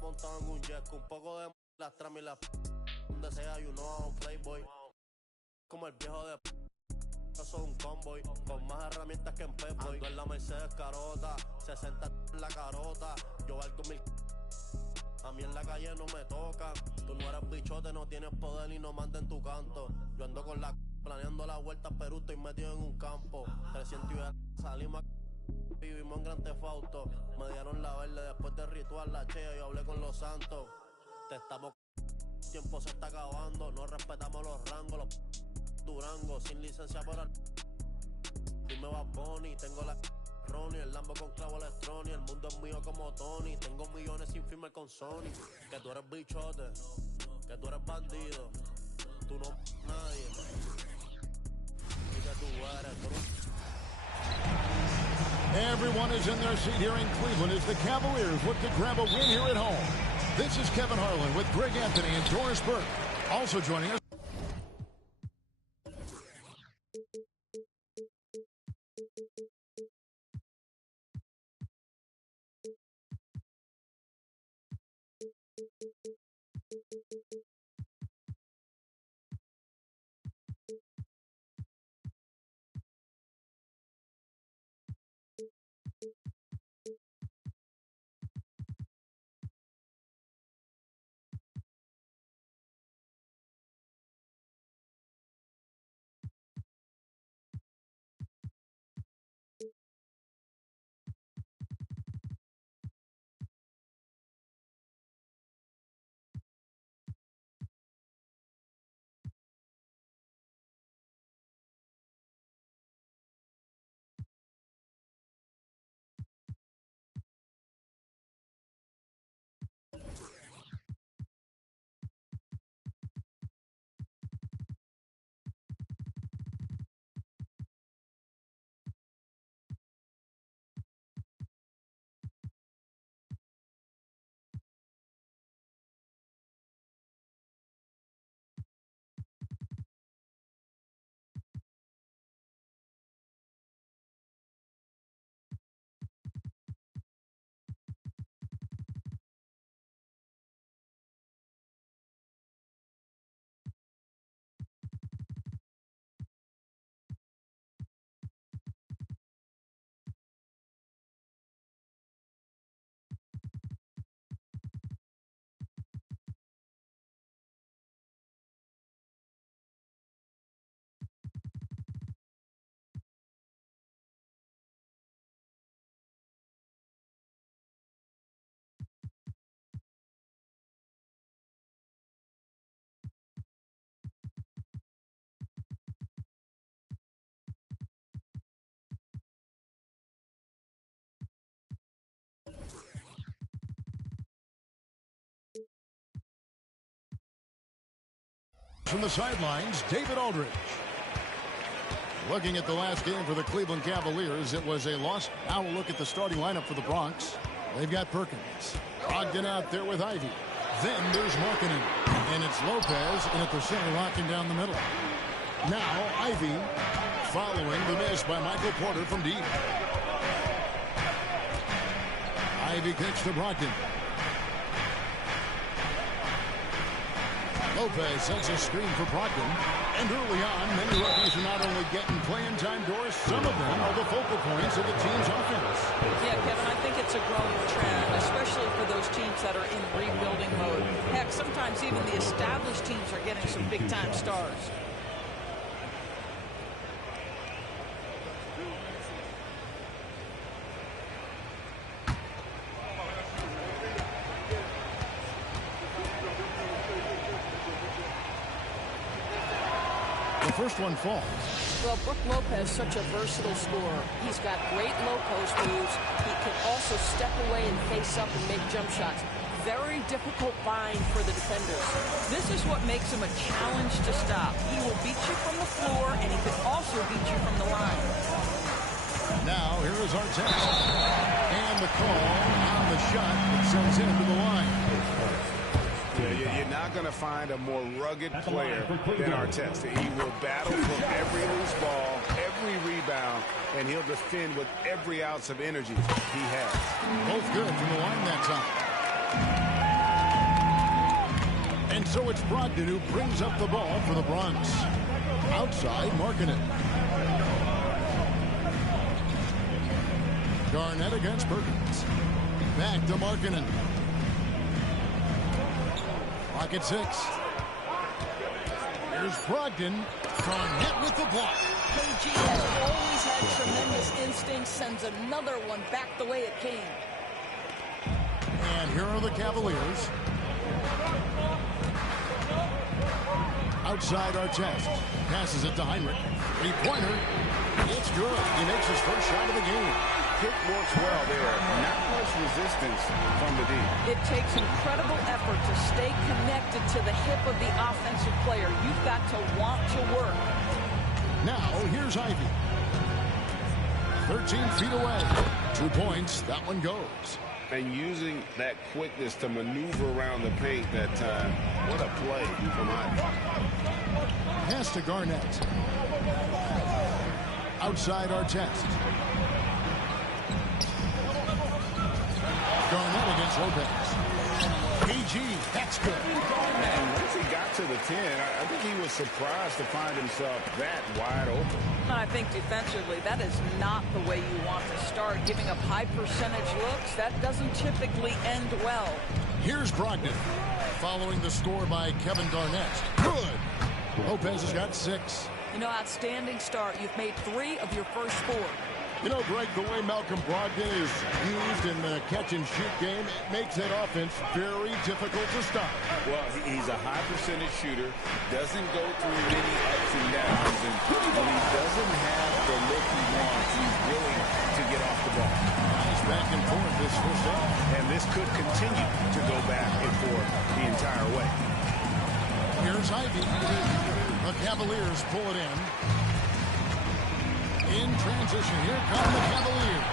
montado en un jet con un poco de las tramas y las donde sea, you know, I'm playboy. Como el viejo de soy un convoy con más herramientas que en Pep-Boy. Ando en la Mercedes carota, 60 en la carota. Yo valgo 1000. A mí en la calle no me tocan. Tú no eres bichote, no tienes poder y no mandes en tu canto. Yo ando con la planeando la vuelta a Perú, estoy metido en un campo. 300 y salimos, vivimos en Gran Tefauto. Me dieron la verde después del ritual, la chea, yo hablé con los santos. Te estamos, tiempo se está acabando. No respetamos los rangos, los Durango, sin licencia por al. Dime va Bonnie, tengo la Ronnie, el Lambo con clavo electrónico. El mundo es mío como Tony, tengo millones sin firme con Sony. Que tú eres bichote, que tú eres bandido, tú no nadie. Y que tú eres, Everyone is in their seat here in Cleveland as the Cavaliers look to grab a win here at home. This is Kevin Harlan with Greg Anthony and Doris Burke. Also joining us. From the sidelines, David Aldridge. Looking at the last game for the Cleveland Cavaliers, it was a loss. Now we'll look at the starting lineup for the Bronx. They've got Perkins. Ogden out there with Ivy. Then there's Markkanen. And it's Lopez in at the center, locking down the middle. Now Ivy following the miss by Michael Porter from deep. Ivy kicks to Brogdon. Lopez sends a screen for Brogdon. And early on, many rookies are not only getting playing time, Doris, some of them are the focal points of the team's offense. Yeah, Kevin, I think it's a growing trend, especially for those teams that are in rebuilding mode. Heck, sometimes even the established teams are getting some big-time stars. First one falls. Well, Brook Lopez is such a versatile scorer. He's got great low post moves. He can also step away and face up and make jump shots. Very difficult bind for the defenders. This is what makes him a challenge to stop. He will beat you from the floor, and he can also beat you from the line. Now, here is Artest. And the call on the shot that sends him to the line. You're not going to find a more rugged player than Artest. He will battle for every loose ball, every rebound, and he'll defend with every ounce of energy he has. Both good from the line that time. So it's Brogdon who brings up the ball for the Bronx. Outside, Markkanen. Garnett against Perkins. Back to Markkanen. Clock at 6. Here's Brogdon. Garnett with the block. KG has always had tremendous instincts, sends another one back the way it came. And here are the Cavaliers. Outside Artest. Passes it to Heinrich. Three-pointer. It's good. He makes his first shot of the game. Pick works well there. Not much resistance from the D. It takes incredible effort to stay connected to the hip of the offensive player. You've got to want to work. Now, here's Ivy. 13 feet away. 2 points. That one goes. And using that quickness to maneuver around the paint that time. What a play from Ivy. Pass to Garnett. Outside Artest. Garnett against Lopez. PG, that's good. And once he got to the 10, I think he was surprised to find himself that wide open. I think defensively, that is not the way you want to start. Giving up high percentage looks, that doesn't typically end well. Here's Brogdon. Following the score by Kevin Garnett. Good. Lopez has got 6. You know, outstanding start. You've made 3 of your first 4. You know, Greg, the way Malcolm Brogdon is used in the catch-and-shoot game, it makes that offense very difficult to stop. Well, he's a high-percentage shooter, doesn't go through many ups and downs, and when he doesn't have the look he wants, he's willing to get off the ball. Nice back and forth this first half. And this could continue to go back and forth the entire way. Here's Ivy. The Cavaliers pull it in. In transition, here come the Cavaliers.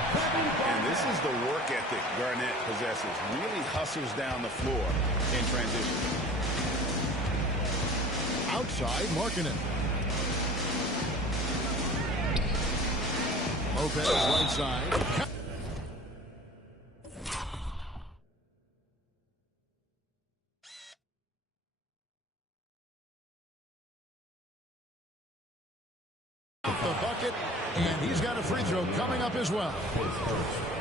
And this is the work ethic Garnett possesses. Really hustles down the floor in transition. Outside, Markkanen. Lopez, right side. The bucket, and he's got a free throw coming up as well.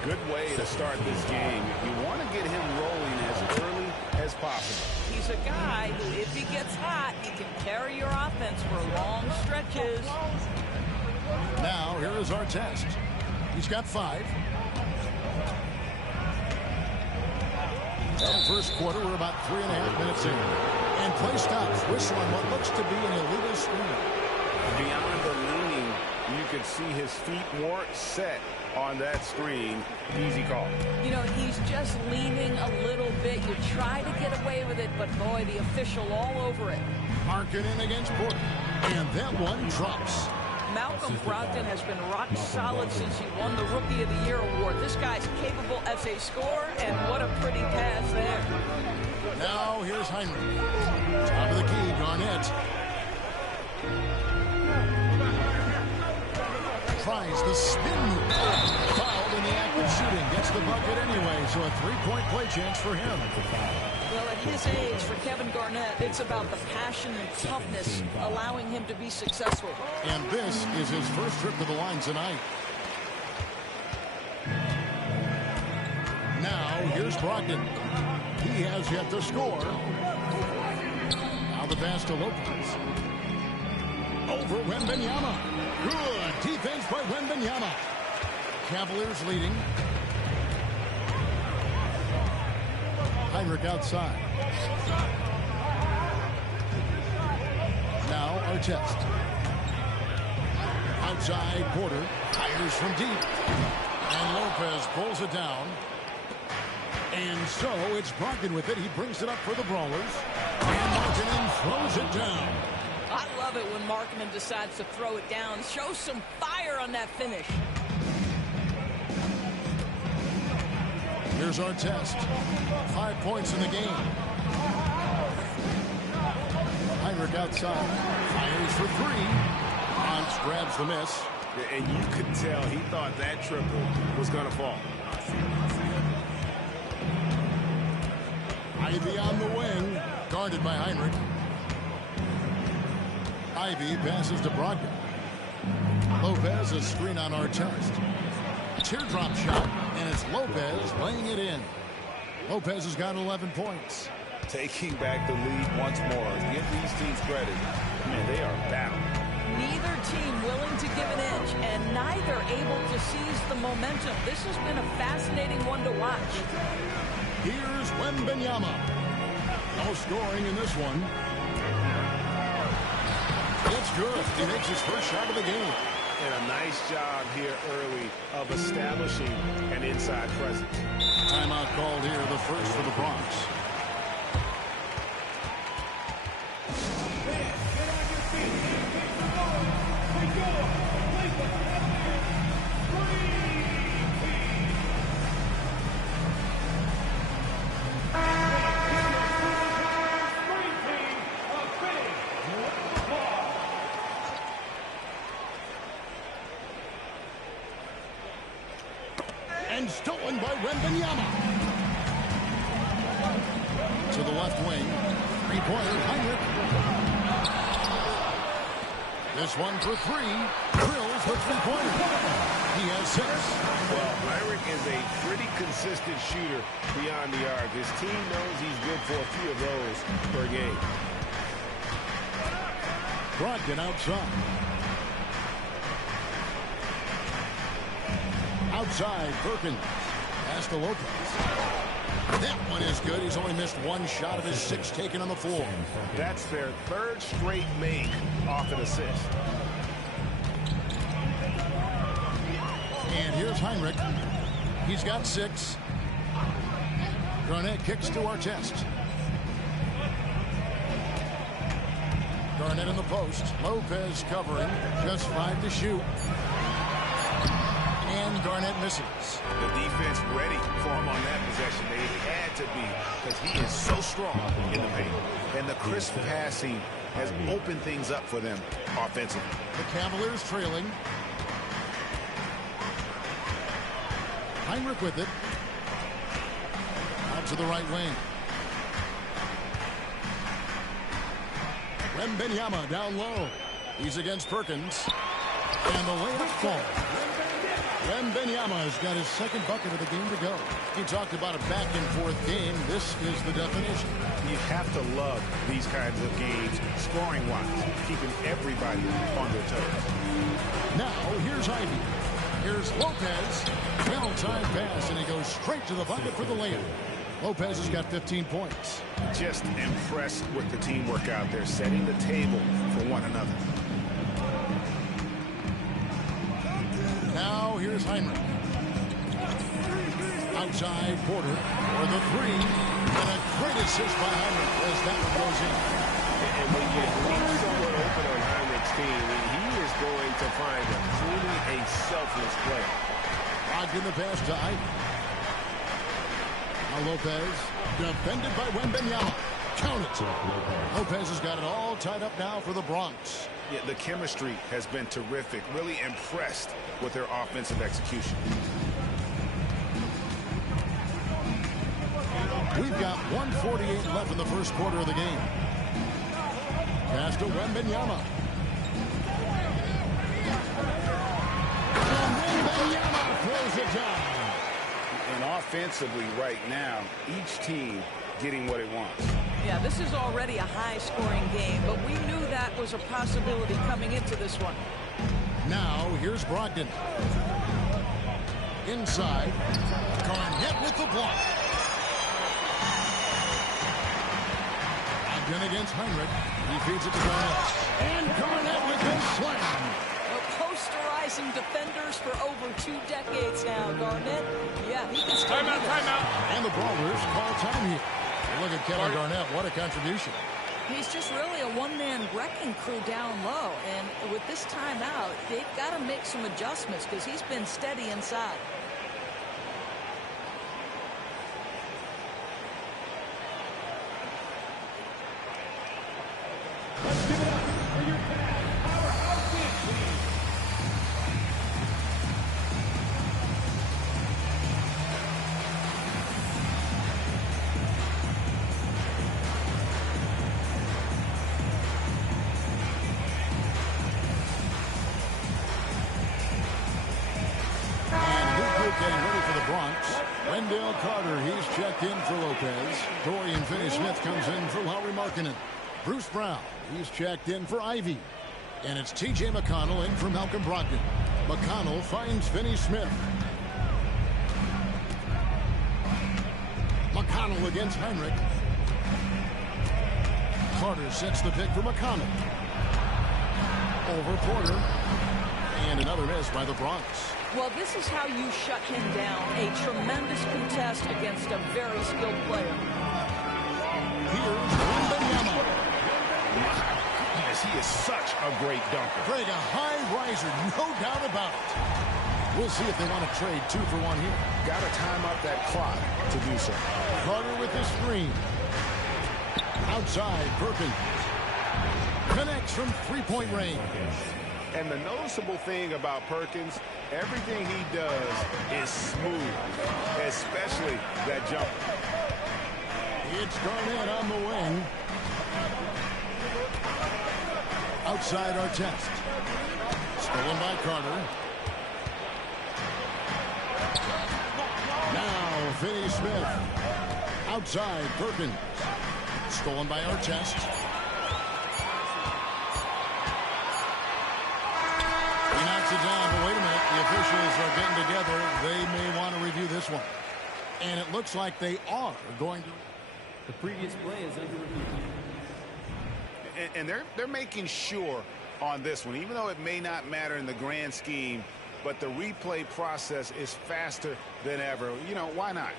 Good way to start this game. You want to get him rolling as early as possible. He's a guy who, if he gets hot, he can carry your offense for long stretches. Now, here is Artest. He's got 5. Well, first quarter, we're about 3.5 minutes in. And play stops. Whistle on what looks to be an illegal screen. Beyond the leaning, you could see his feet weren't set on that screen. Easy call. You know, he's just leaning a little bit. You try to get away with it, but boy, the official all over it. Markkanen against Porter. And that one drops. Malcolm Brogdon has been rock solid since he won the Rookie of the Year award. This guy's capable as a scorer, and what a pretty pass there. Now here's Heinrich. Top of the key, Garnett. Tries the spin move. Fouled in the act of shooting. Gets the bucket anyway, so a 3-point play chance for him. Well, at his age, for Kevin Garnett, it's about the passion and toughness allowing him to be successful. And this is his first trip to the line tonight. Now, here's Brogdon. He has yet to score. Now the pass to Lopez. Over Wembanyama. Good defense by Wembanyama. Cavaliers leading. Heinrich outside. Now Artest. Outside Porter. Fires from deep. And Lopez pulls it down. And so it's Brogdon with it. He brings it up for the Brawlers. And Markkanen throws it down. I love it when Markkanen decides to throw it down. Show some fire on that finish. Here's Artest. 5 points in the game. Heinrich outside. Fires for 3. Hans grabs the miss. And you could tell he thought that triple was going to fall. Ivy on the wing. Guarded by Heinrich. Ivy passes to Brogdon. Lopez, a screen on Artest. Teardrop shot, and it's Lopez laying it in. Lopez has got 11 points. Taking back the lead once more. Give these teams credit. Man, they are battling. Neither team willing to give an inch, and neither able to seize the momentum. This has been a fascinating one to watch. Here's Wembanyama. No scoring in this one. It's good. He makes his first shot of the game. And a nice job here early of establishing an inside presence. Timeout called here, the first for the Bronx. And stolen by Wembanyama. To the left wing. Three-pointer, Heinrich. This one for three. Drills the three-pointer. He has 6. Well, Heinrich is a pretty consistent shooter beyond the arc. His team knows he's good for a few of those per game. Brogdon outside. Outside, Perkins. Pass to Lopez. That one is good. He's only missed one shot of his 6 taken on the floor. That's their 3rd straight make off an assist. And here's Heinrich. He's got 6. Garnett kicks to Artest. Garnett in the post. Lopez covering. Just 5 to shoot. And Garnett misses. The defense ready for him on that possession. They had to be, because he is so strong in the paint. And the crisp passing has opened things up for them offensively. The Cavaliers trailing. Heinrich with it. Out to the right wing. Wembanyama down low. He's against Perkins. And the layup falls. Wembanyama has got his 2nd bucket of the game to go. He talked about a back-and-forth game. This is the definition. You have to love these kinds of games, scoring-wise, keeping everybody on their toes. Now, here's Ivy. Here's Lopez. Well-timed pass, and he goes straight to the bucket for the layup. Lopez has got 15 points. Just impressed with the teamwork out there, setting the table for one another. Now here's Heinrich. Outside Porter for the 3. And a great assist by Heinrich as that one goes in. And when you leave someone open on Heinrich's team, he is going to find a truly a selfless player. Brogdon the pass to Ivy. Now Lopez, defended by Wembanyama. Count it. Lopez has got it all tied up now for the Bronx. Yeah, the chemistry has been terrific. Really impressed with their offensive execution. We've got 1:48 left in the first quarter of the game. Pass to Wembanyama. And Wembanyama throws it down. And offensively right now, each team getting what it wants. Yeah, this is already a high-scoring game, but we knew that was a possibility coming into this one. Now, here's Brogdon. Inside. Garnett with the block. Brogdon against Heinrich. He feeds it to Garnett. And Garnett with the slam. Posterizing defenders for over 2 decades now. Garnett, yeah, he can still Timeout. And the Brawlers call time here. Look at Kevin Garnett. What a contribution. He's just really a one-man wrecking crew down low. And with this timeout, they've got to make some adjustments because he's been steady inside. Let's give it up for your powerhouse team. Wendell Carter, he's checked in for Lopez. Dorian Finney-Smith comes in for Lauri Markkanen. Bruce Brown, he's checked in for Ivy. And it's T.J. McConnell in for Malcolm Brogdon. McConnell finds Finney-Smith. McConnell against Heinrich. Carter sets the pick for McConnell. Over Porter. And another miss by the Bronx. Well, this is how you shut him down. A tremendous contest against a very skilled player. Here's Mynba. Yes, he is such a great dunker. Craig, a high riser, no doubt about it. We'll see if they want to trade 2 for 1 here. Got to time up that clock to do so. Carter with the screen. Outside, Perkins. Connects from three-point range. And the noticeable thing about Perkins, everything he does is smooth, especially that jumper. It's Garnett on the wing. Outside Artest. Stolen by Carter. Now Finney-Smith. Outside Perkins. Stolen by Artest. He knocks it down, but wait a minute. The officials are getting together. They may want to review this one. And it looks like they are going to. The previous play is under review. And they're making sure on this one, even though it may not matter in the grand scheme, but the replay process is faster than ever. You know, why not?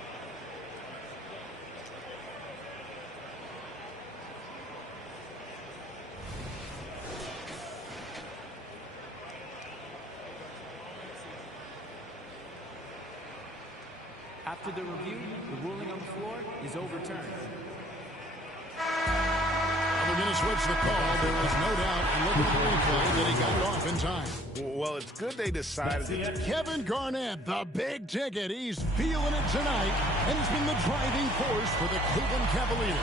After the review, the ruling on the floor is overturned. We're going to switch the call. There is no doubt, looking at the replay, that he got it off in time. Well, it's good they decided to. Kevin Garnett, the big ticket. He's feeling it tonight, and he's been the driving force for the Cleveland Cavaliers.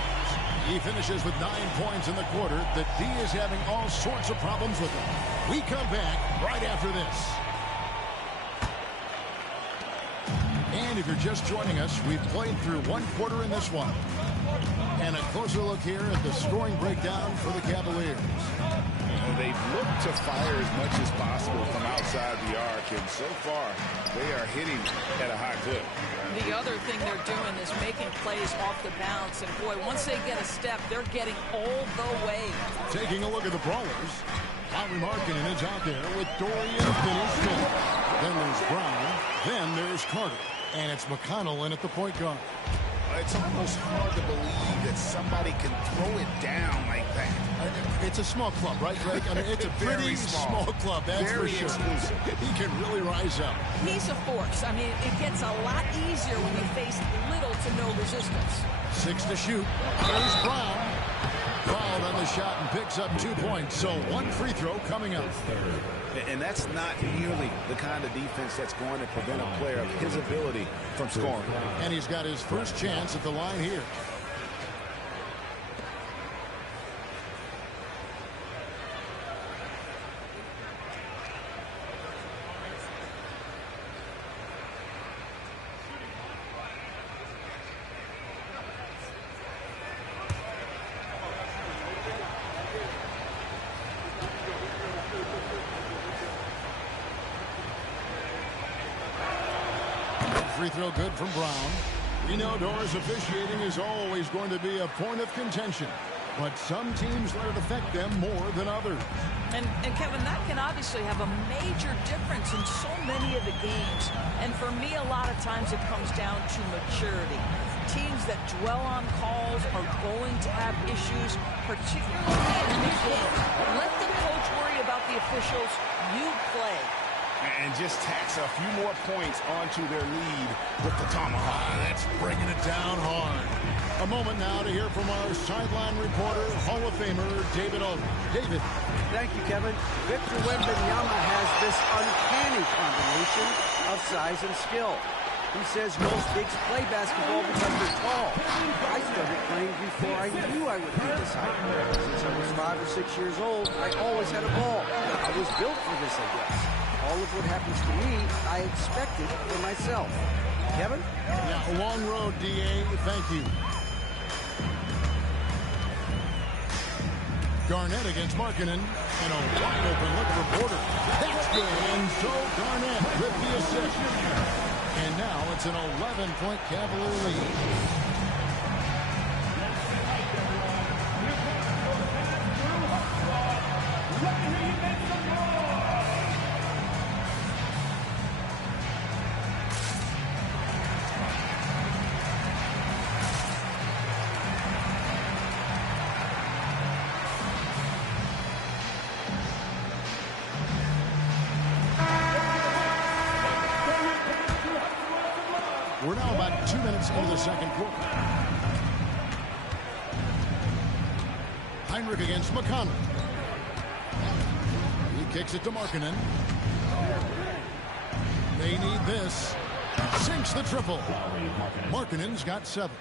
He finishes with 9 points in the quarter. The D is having all sorts of problems with him. We come back right after this. And if you're just joining us, we've played through 1 quarter in this one. And a closer look here at the scoring breakdown for the Cavaliers. They've looked to fire as much as possible from outside the arc, and so far they are hitting at a high clip. The other thing they're doing is making plays off the bounce, and boy, once they get a step, they're getting all the way. Taking a look at the brawlers, Lauri Markkanen is out there with Dorian Finney-Smith. Then there's Brown. Then there's Carter. And it's McConnell in at the point guard. It's almost hard to believe that somebody can throw it down like that. It's a small club, right, Greg? I mean, it's a pretty small club, that's very for sure. exclusive. He can really rise up. He's a force. I mean, it gets a lot easier when you face little to no resistance. 6 to shoot. There's Brown. Fouled on the shot and picks up 2 points. So 1 free throw coming up. And that's not nearly the kind of defense that's going to prevent a player of his ability from scoring. And he's got his first chance at the line here. Free throw good from Brown. We know Doris officiating is always going to be a point of contention, but some teams let it affect them more than others. And Kevin, that can obviously have a major difference in so many of the games. And for me, a lot of times it comes down to maturity. Teams that dwell on calls are going to have issues, particularly in big games. Let the coach worry about the officials. You play. And just tacks a few more points onto their lead with the tomahawk. That's bringing it down hard. A moment now to hear from our sideline reporter, Hall of Famer David Aldridge. David. Thank you, Kevin. Victor Wembanyama has this uncanny combination of size and skill. He says most bigs play basketball because they're tall. I started playing before I knew I would be this height. Since I was 5 or 6 years old, I always had a ball. I was built for this, I guess. All of what happens to me, I expected for myself. Kevin? Yeah, a long road, D.A. Thank you. Garnett against Markkanen. And a wide open look for Porter. That's good. And so Garnett with the assist. And now it's an 11-point Cavalier lead. We're now about 2 minutes into the second quarter. Heinrich against McConnell. He kicks it to Markkanen. They need this. Sinks the triple. Markkanen's got 7.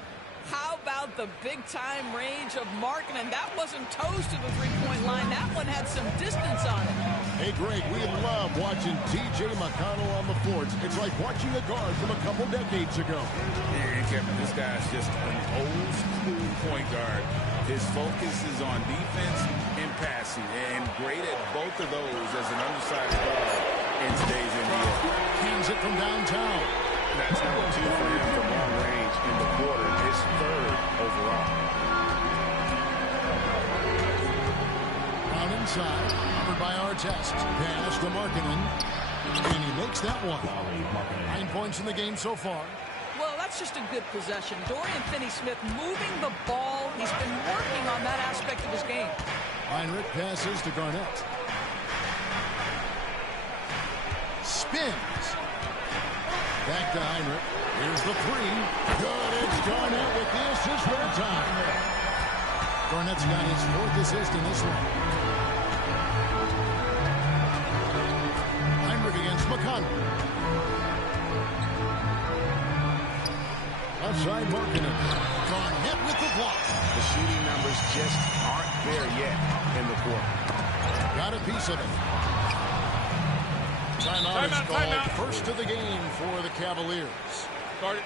How about the big-time range of Markkanen? That wasn't toast to the three-point line. That one had some distance on it. Hey, Greg, we love watching T.J. McConnell on the floor. It's like watching a guard from a couple decades ago. Yeah, Kevin, this guy's just an old-school point guard. His focus is on defense and passing, and great at both of those as an undersized guard in today's NBA. Hands it from downtown. That's number 2 for him from long range in the quarter. His 3rd overall. Down inside, covered by Artest. Pass to Markkanen, and he makes that one. 9 points in the game so far. Well, that's just a good possession. Dorian Finney-Smith moving the ball. He's been working on that aspect of his game. Heinrich passes to Garnett. Spins. Back to Heinrich. Here's the 3. Good. It's Garnett with the assist for the time. Garnett's got his 4th assist in this one. Heinrich against McConnell. Outside Markkanen. Garnett with the block. The shooting numbers just aren't there yet in the quarter. Got a piece of it. Timeout is called. First of the game for the Cavaliers. Start it.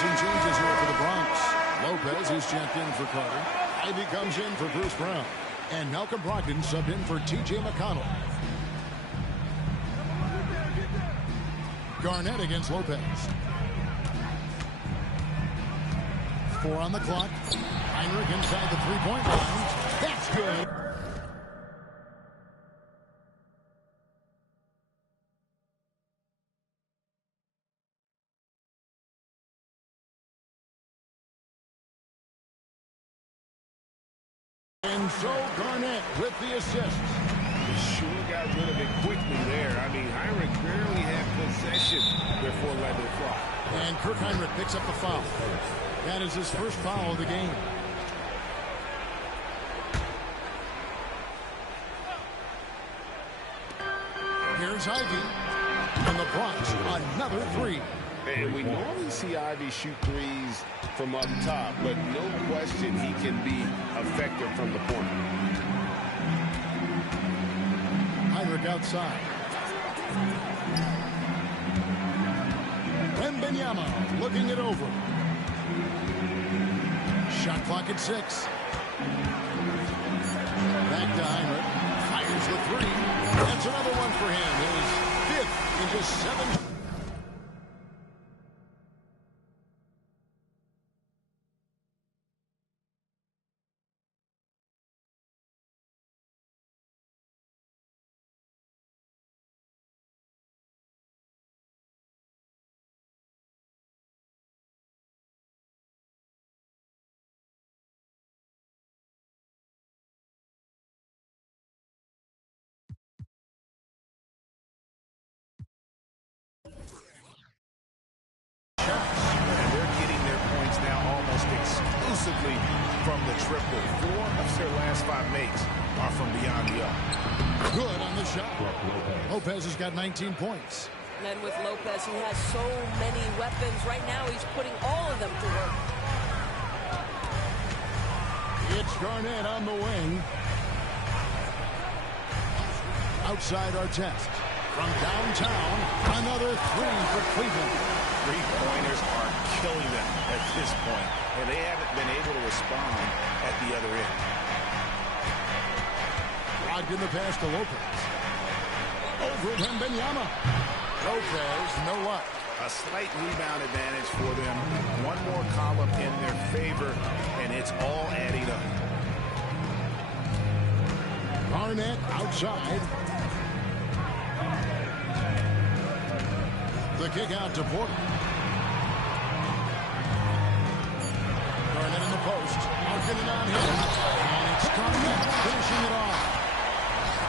And changes here for the Bronx. Lopez is checked in for Carter. Ivy comes in for Bruce Brown. And Malcolm Brogdon subbed in for T.J. McConnell. Garnett against Lopez. 4 on the clock. Heinrich inside the three-point line. That's good. And so Garnett with the assist. He sure got rid of it quickly there. I mean, Heinrich barely had possession before letting it fly. And Kirk Heinrich picks up the foul. That is his first foul of the game. Here's Ivy. And the Bronx, another 3. And we normally see Ivy shoot threes from up top, but no question he can be effective from the point. Heinrich outside. Wembanyama looking it over. Shot clock at 6. Back to Heinrich. Fires the 3. That's another one for him. His 5th in just 7. And they're getting their points now almost exclusively from the triple. 4 of their last 5 makes are from beyond the arc. Good on the shot. Lopez has got 19 points. And with Lopez, he has so many weapons. Right now, he's putting all of them to work. It's Garnett on the wing. Outside Artest. From downtown, another 3 for Cleveland. 3-pointers are killing them at this point, and they haven't been able to respond at the other end. Logged in the pass to Lopez. Over Wembanyama. Lopez, no luck. A slight rebound advantage for them. One more column in their favor, and it's all adding up. Garnett outside. The kick out to Porter. Garnett in the post. Marking it on him. And it's Garnett finishing it off.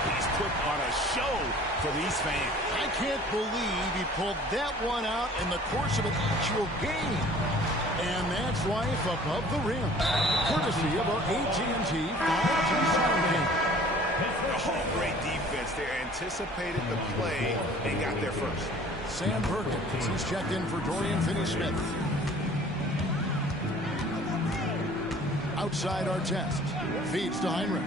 He's put on a show for these fans. I can't believe he pulled that one out in the course of an actual game. And that's life above the rim. Courtesy of our AT&T 5G sound game. Oh, great defense there. Anticipated the play and got there first. Sam Perkins, he's checked in for Dorian Finney-Smith. Outside Artest. Feeds to Heinrich.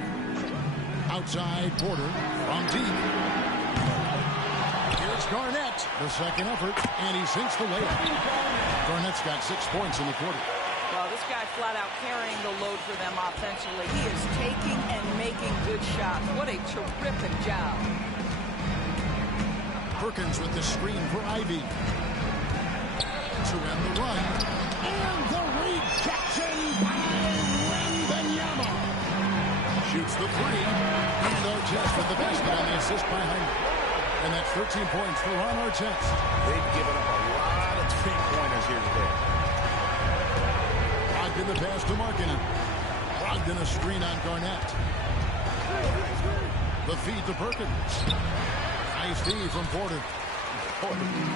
Outside Porter. From deep. Here's Garnett. The second effort. And he sinks the layup. Garnett's got 6 points in the quarter. Well, this guy flat out carrying the load for them offensively. He is taking and making good shots. What a terrific job. Perkins with the screen for Ivy. To end the run. And the rejection by Wembanyama. Shoots the 3. And Artest with the basket on the assist by Heinrich. And that's 13 points for Ron Artest. They've given up a lot of 3-pointers here today. In the pass to Markkanen. Logged in a screen on Garnett. The feed to Perkins. Nice feed from Porter.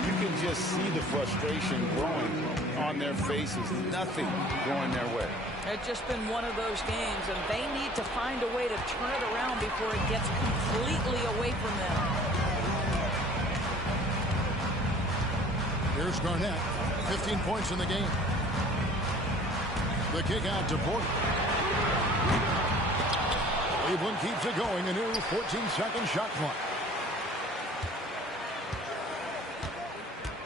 You can just see the frustration growing on their faces. Nothing going their way. It's just been one of those games, and they need to find a way to turn it around before it gets completely away from them. Here's Garnett. 15 points in the game. The kick out to Porter. Cleveland keeps it going. A new 14-second shot clock.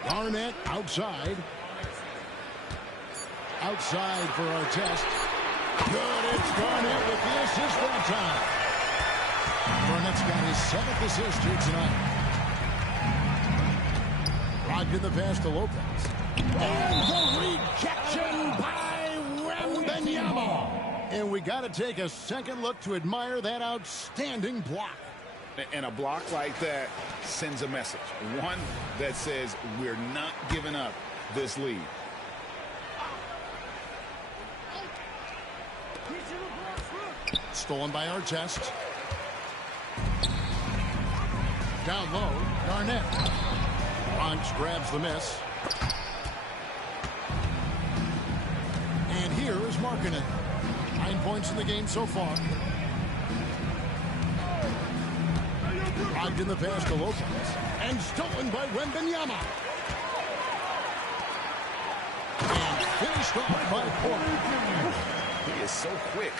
Garnett outside. Outside for Artest. Good. It's Garnett with the assist that time. Garnett's got his 7th assist here tonight. Logged in the pass to Lopez. And the rejection by Wembanyama. And we got to take a second look to admire that outstanding block. And a block like that sends a message. One that says we're not giving up this lead. Stolen by Artest. Down low, Garnett. Bronx grabs the miss. And here is Markkanen. 9 points in the game so far. Logged in the pass to Lopez. And stolen by Wembanyama. And finished off by Porter. He is so quick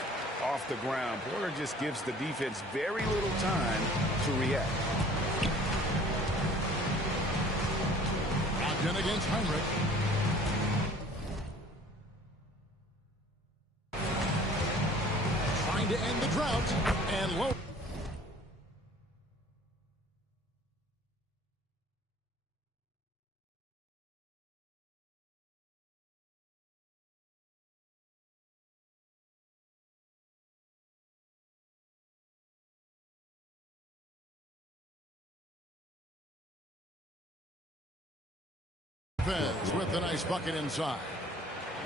off the ground. Porter just gives the defense very little time to react. Logged Markkanen against Heinrich. Trying to end the drought. And low. Lopez with a nice bucket inside.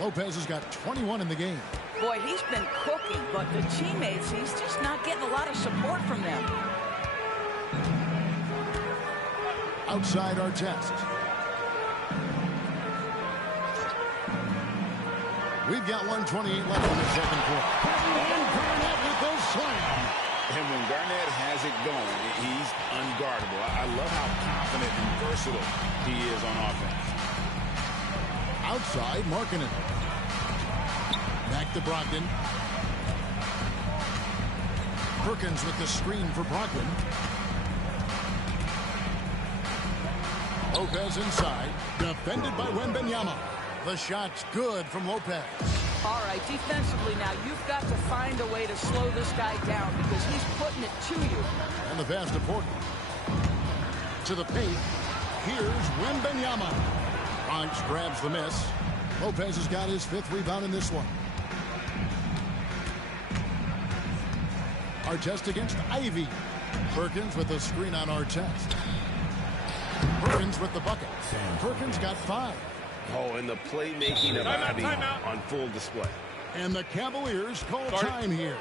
Lopez has got 21 in the game. Boy, he's been cooking, but the teammates, he's just not getting a lot of support from them. Outside our test. We've got 1:28 left in the second quarter. And Garnett with those slams. And when Garnett has it going, he's unguardable. I love how confident and versatile he is on offense. Outside, Markkanen. Back to Brogdon. Perkins with the screen for Brogdon. Lopez inside. Defended by Wembanyama. The shot's good from Lopez. All right, defensively now, you've got to find a way to slow this guy down because he's putting it to you. And the pass to Portland. To the paint. Here's Wembanyama. Bronx grabs the miss. Lopez has got his 5th rebound in this one. Artest against Ivy. Perkins with a screen on Artest. Perkins with the bucket. Perkins got 5. Oh, and the playmaking of Ivy on full display. And the Cavaliers call time here.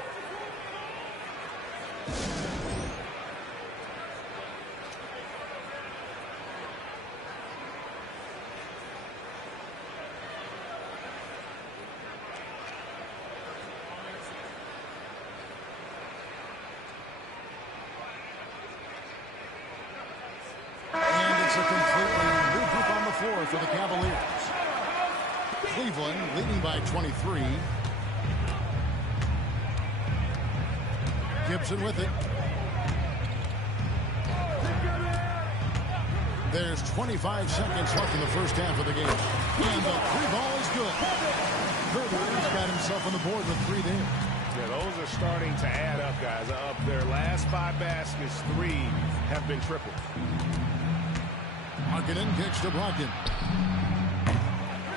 For the Cavaliers. Cleveland leading by 23. Gibson with it. There's 25 seconds left in the first half of the game. And the 3 ball is good. Herbert's got himself on the board with 3 there. Yeah, those are starting to add up, guys. Up their last 5 baskets, 3 have been tripled. Markkanen kicks to Brogdon.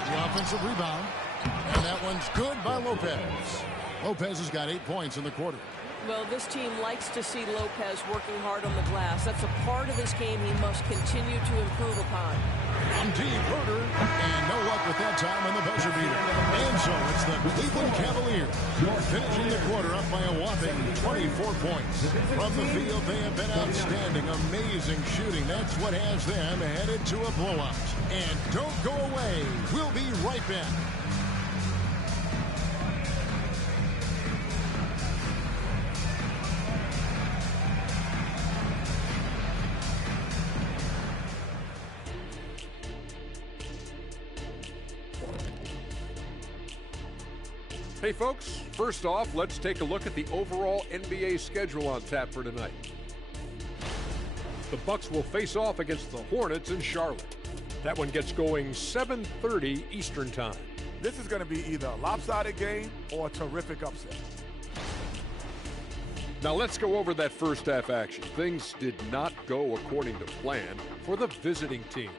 The offensive rebound. And that one's good by Lopez. Lopez has got 8 points in the quarter. Well, this team likes to see Lopez working hard on the glass. That's a part of his game he must continue to improve upon. On deep, Herder, and no luck with that time on the buzzer beater. And so it's the Cleveland Cavaliers finishing the quarter up by a whopping 24 points. From the field, they have been outstanding, amazing shooting. That's what has them headed to a blowout. And don't go away. We'll be right back. Hey folks, first off, let's take a look at the overall NBA schedule on tap for tonight. The Bucks will face off against the Hornets in Charlotte. That one gets going 7:30 Eastern Time. This is going to be either a lopsided game or a terrific upset. Now let's go over that first half action. Things did not go according to plan for the visiting team.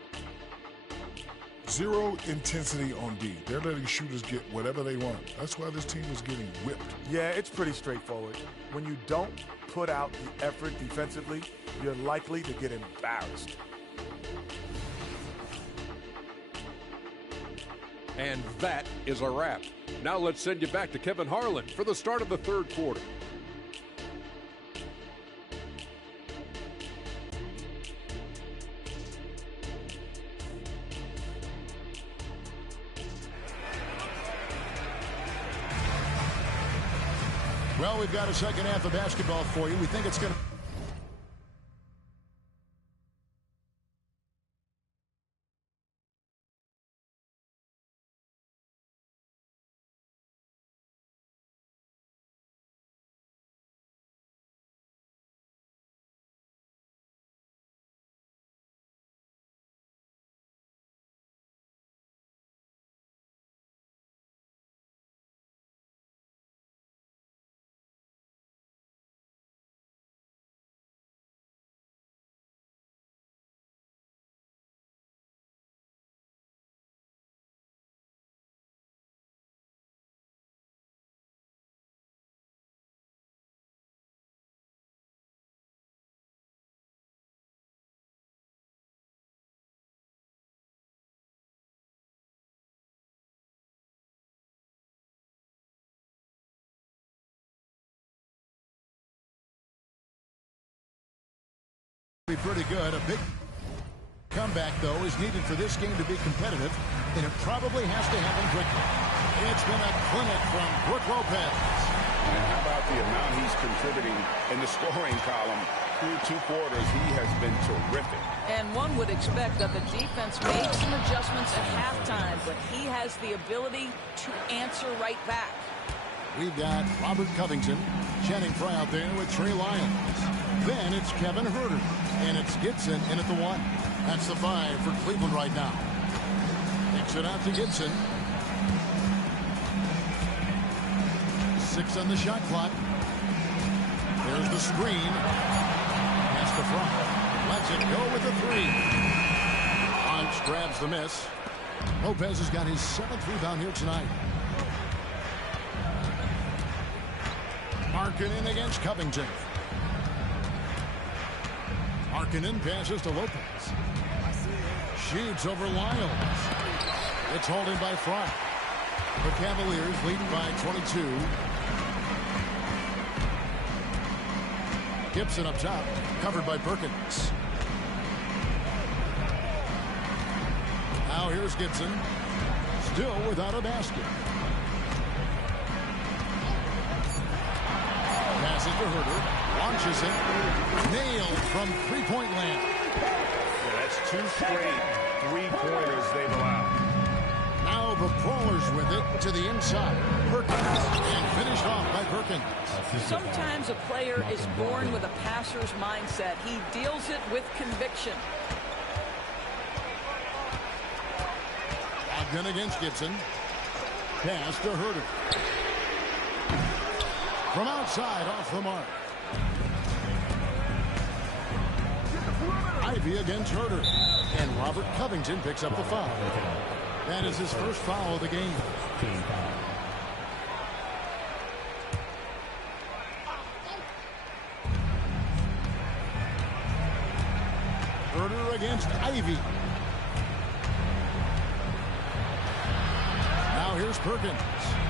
Zero intensity on D. They're letting shooters get whatever they want. That's why this team is getting whipped. Yeah, it's pretty straightforward. When you don't put out the effort defensively, you're likely to get embarrassed. And that is a wrap. Now let's send you back to Kevin Harlan for the start of the third quarter. Well, we've got a second half of basketball for you. We think it's going to... Be pretty good. A big comeback, though, is needed for this game to be competitive, and it probably has to happen quickly. It's been a clinic from Brook Lopez. And how about the amount he's contributing in the scoring column? Through 2 quarters, he has been terrific. And one would expect that the defense made some adjustments at halftime, but he has the ability to answer right back. We've got Robert Covington, Channing Frye out there with Trey Lyons. Then it's Kevin Herter, and it's Gibson in at the 1. That's the 5 for Cleveland right now. Kicks it out to Gibson. 6 on the shot clock. There's the screen. Pass to front. Lets it go with the 3. Punch grabs the miss. Lopez has got his 7th rebound here tonight. Markkanen against Covington. Markkanen passes to Lopez. Shoots over Lyles. It's holding by Frye. The Cavaliers leading by 22. Gibson up top, covered by Perkins. Now here's Gibson, still without a basket. Passes to Herter, launches it, nailed from three-point land. Yeah, that's 2 straight three-pointers they've allowed. Now the Brawlers with it to the inside. Perkins, and finished off by Perkins. Sometimes a player is born with a passer's mindset. He deals it with conviction. Ogden against Gibson. Pass to Herter. From outside, off the mark. Ivy against Herter. And Robert Covington picks up the foul. That is his first foul of the game. Herter against Ivy. Now here's Perkins.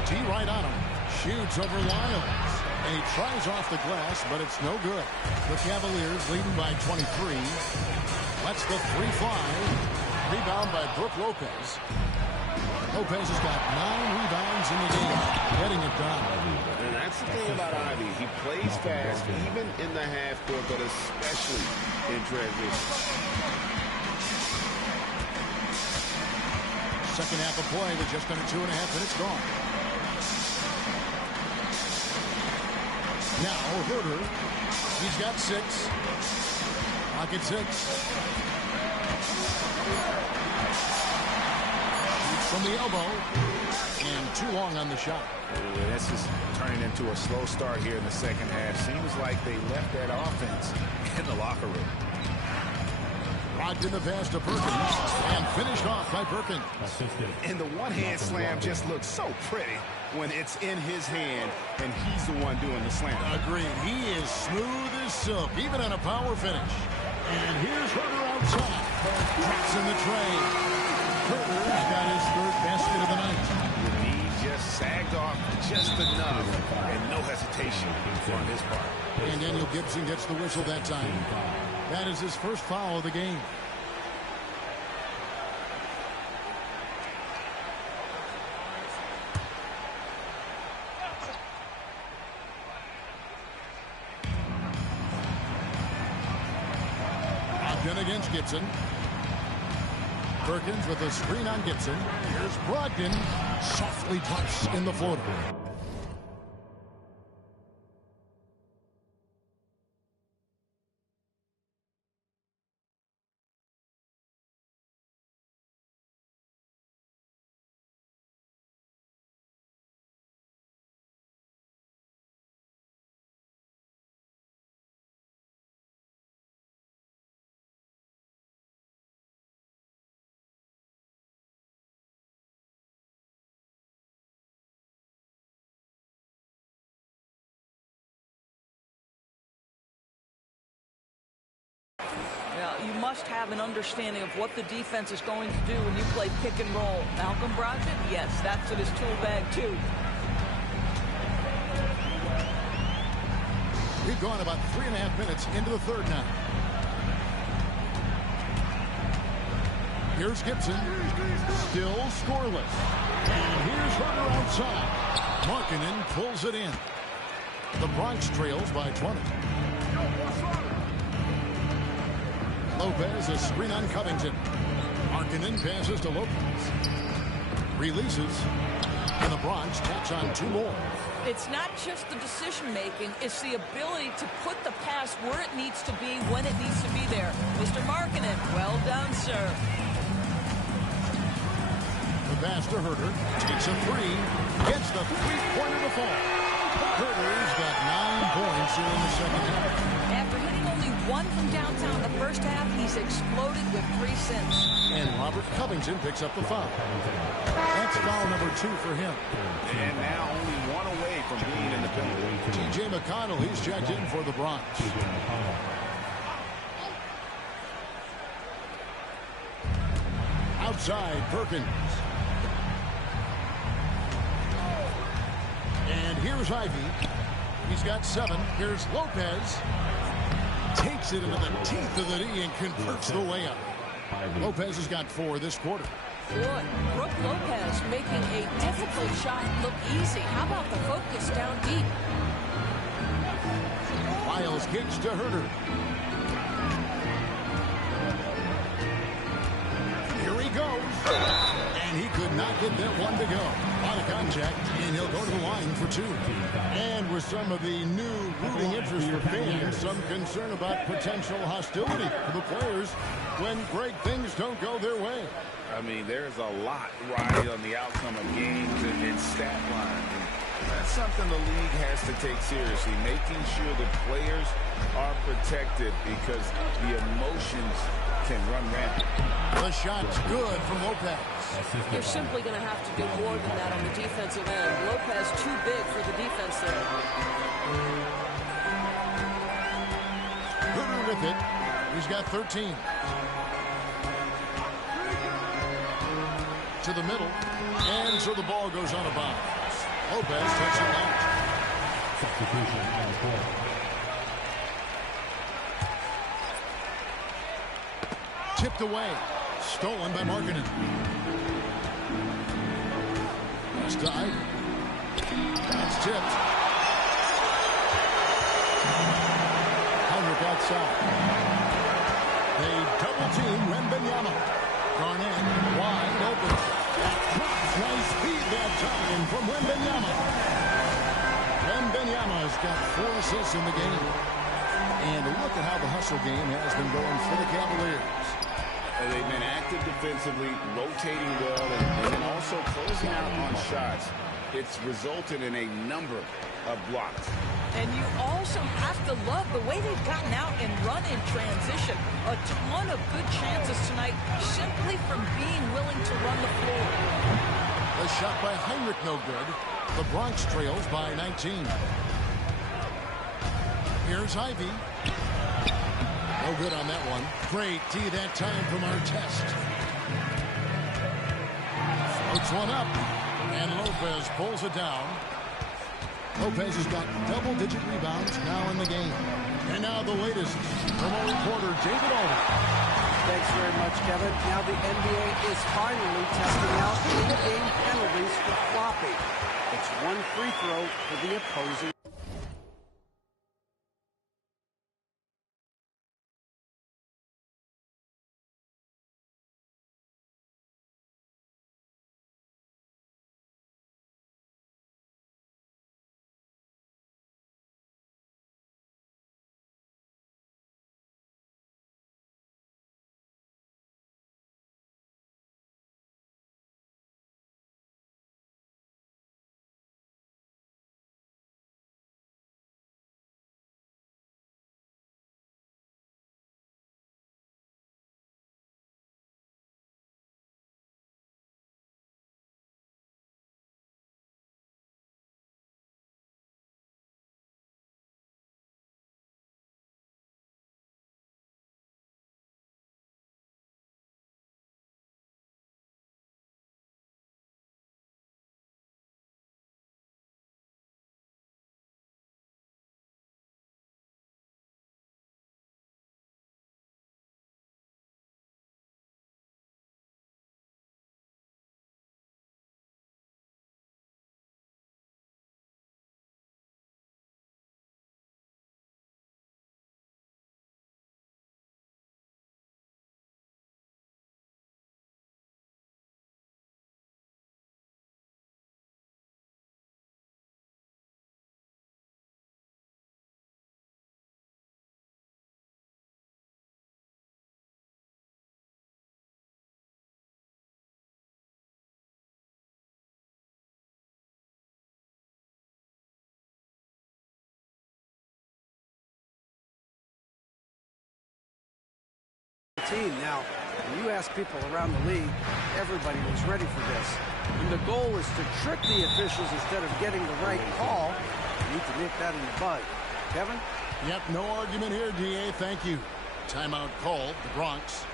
T right on him. Shoots over Lyles. And he tries off the glass, but it's no good. The Cavaliers leading by 23. Lets the 3 fly. Rebound by Brook Lopez. Lopez has got 9 rebounds in the game, getting it done. And that's the thing about Ivy. He plays fast, even in the half court, but especially in transition. Second half of play with just under 2.5 minutes gone. Now Herter. He's got 6. Pocket 6. From the elbow, and too long on the shot. This is turning into a slow start here in the second half. Seems like they left that offense in the locker room. Rocked in the pass to Perkins, and finished off by Perkins. And the one-hand slam just looks so pretty when it's in his hand, and he's the one doing the slam. Agreed. He is smooth as silk, even on a power finish. And here's Herter outside. Drops in the tray. Herter's got his 3rd basket of the night. The knee just sagged off just enough, and no hesitation on his part. And Daniel Gibson gets the whistle that time. That is his first foul of the game. Ogden against Gibson. Perkins with a screen on Gibson. Here's Brogdon. Softly drops in the floater. Now, you must have an understanding of what the defense is going to do when you play pick and roll. Malcolm Brogdon? Yes, that's in his tool bag, too. We've gone about 3.5 minutes into the third now. Here's Gibson. Still scoreless. And here's Herter outside. Markkanen pulls it in. The Bronx trails by 20. Lopez, a screen on Covington. Markkanen passes to Lopez. Releases. And the Bronx tacks on 2 more. It's not just the decision-making, it's the ability to put the pass where it needs to be when it needs to be there. Mr. Markkanen, well done, sir. The pass to Herter. Takes a 3. Gets the 3-pointer to fall. Herter's got 9 points here in the second half. After hitting only 1 from downtown in the first half, he's exploded with 3 since. And Robert Covington picks up the foul. That's foul number 2 for him. And now only 1 away from being in the penalty. T.J. McConnell, he's checked in for the Bronx. Outside, Perkins. And here's Ivy. He's got 7. Here's Lopez. Takes it into the teeth of the knee and converts the layup. Lopez has got 4 this quarter. Boy, Brook Lopez making a difficult shot look easy. How about the focus down deep? Miles kicks to Herter. Here he goes. And he could not get that one to go. A lot of contact, and he'll go to the line for 2. And with some of the new rooting interest for fans, some concern about potential hostility for the players when great things don't go their way. I mean, there's a lot riding on the outcome of games and stat lines. And that's something the league has to take seriously, making sure the players are protected because the emotions can run rampant. The shot's good from Lopez. You're simply going to have to do more than that on the defensive end. Lopez too big for the defense there. Herter with it. He's got 13. To the middle. And so the ball goes on a bounce. Lopez takes it out. Substitution on the court. Tipped away. Stolen by Markkanen. Pass to Ivy. That's tipped. Heinrich outside. They double team Wembanyama. Garnett wide open. That drops. Nice feed that time from Wembanyama. Wembanyama's got 4 assists in the game. And look at how the hustle game has been going for the Cavaliers. They've been active defensively, rotating well, and then also closing out on shots. It's resulted in a number of blocks. And you also have to love the way they've gotten out and run in transition. A ton of good chances tonight simply from being willing to run the floor. The shot by Heinrich no good. The Bronx trails by 19. Here's Ivy. No good on that one. Great D that time from our test. Floats one up. And Lopez pulls it down. Lopez has got double-digit rebounds now in the game. And now the latest from our reporter, David Alden. Thanks very much, Kevin. Now the NBA is finally testing out in-game penalties for flopping. It's 1 free throw for the opposing. team. Now, when you ask people around the league, everybody was ready for this. And the goal is to trick the officials instead of getting the right call. You need to nip that in the bud. Kevin? Yep, no argument here, DA. Thank you. Timeout called, the Bronx.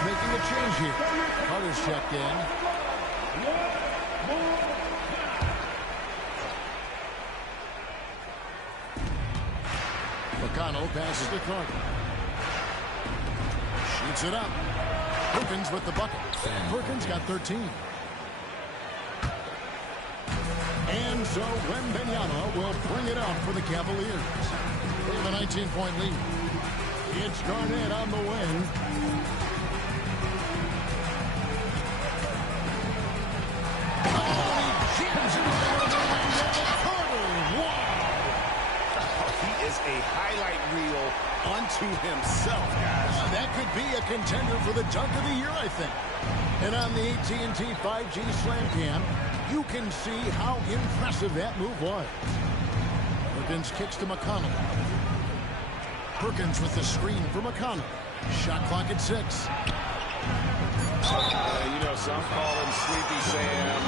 Making a change here. Carter's checked in. McConnell passes to Carter. Shoots it up. Perkins with the bucket. Perkins got 13. And so Wembanyama will bring it up for the Cavaliers. They have a 19-point lead. It's Garnett on the wing. A highlight reel unto himself, guys. That could be a contender for the dunk of the year, I think. And on the AT&T 5G Slam Cam, you can see how impressive that move was. Perkins kicks to McConnell. Perkins with the screen for McConnell. Shot clock at 6. You know, some call him Sleepy Sam,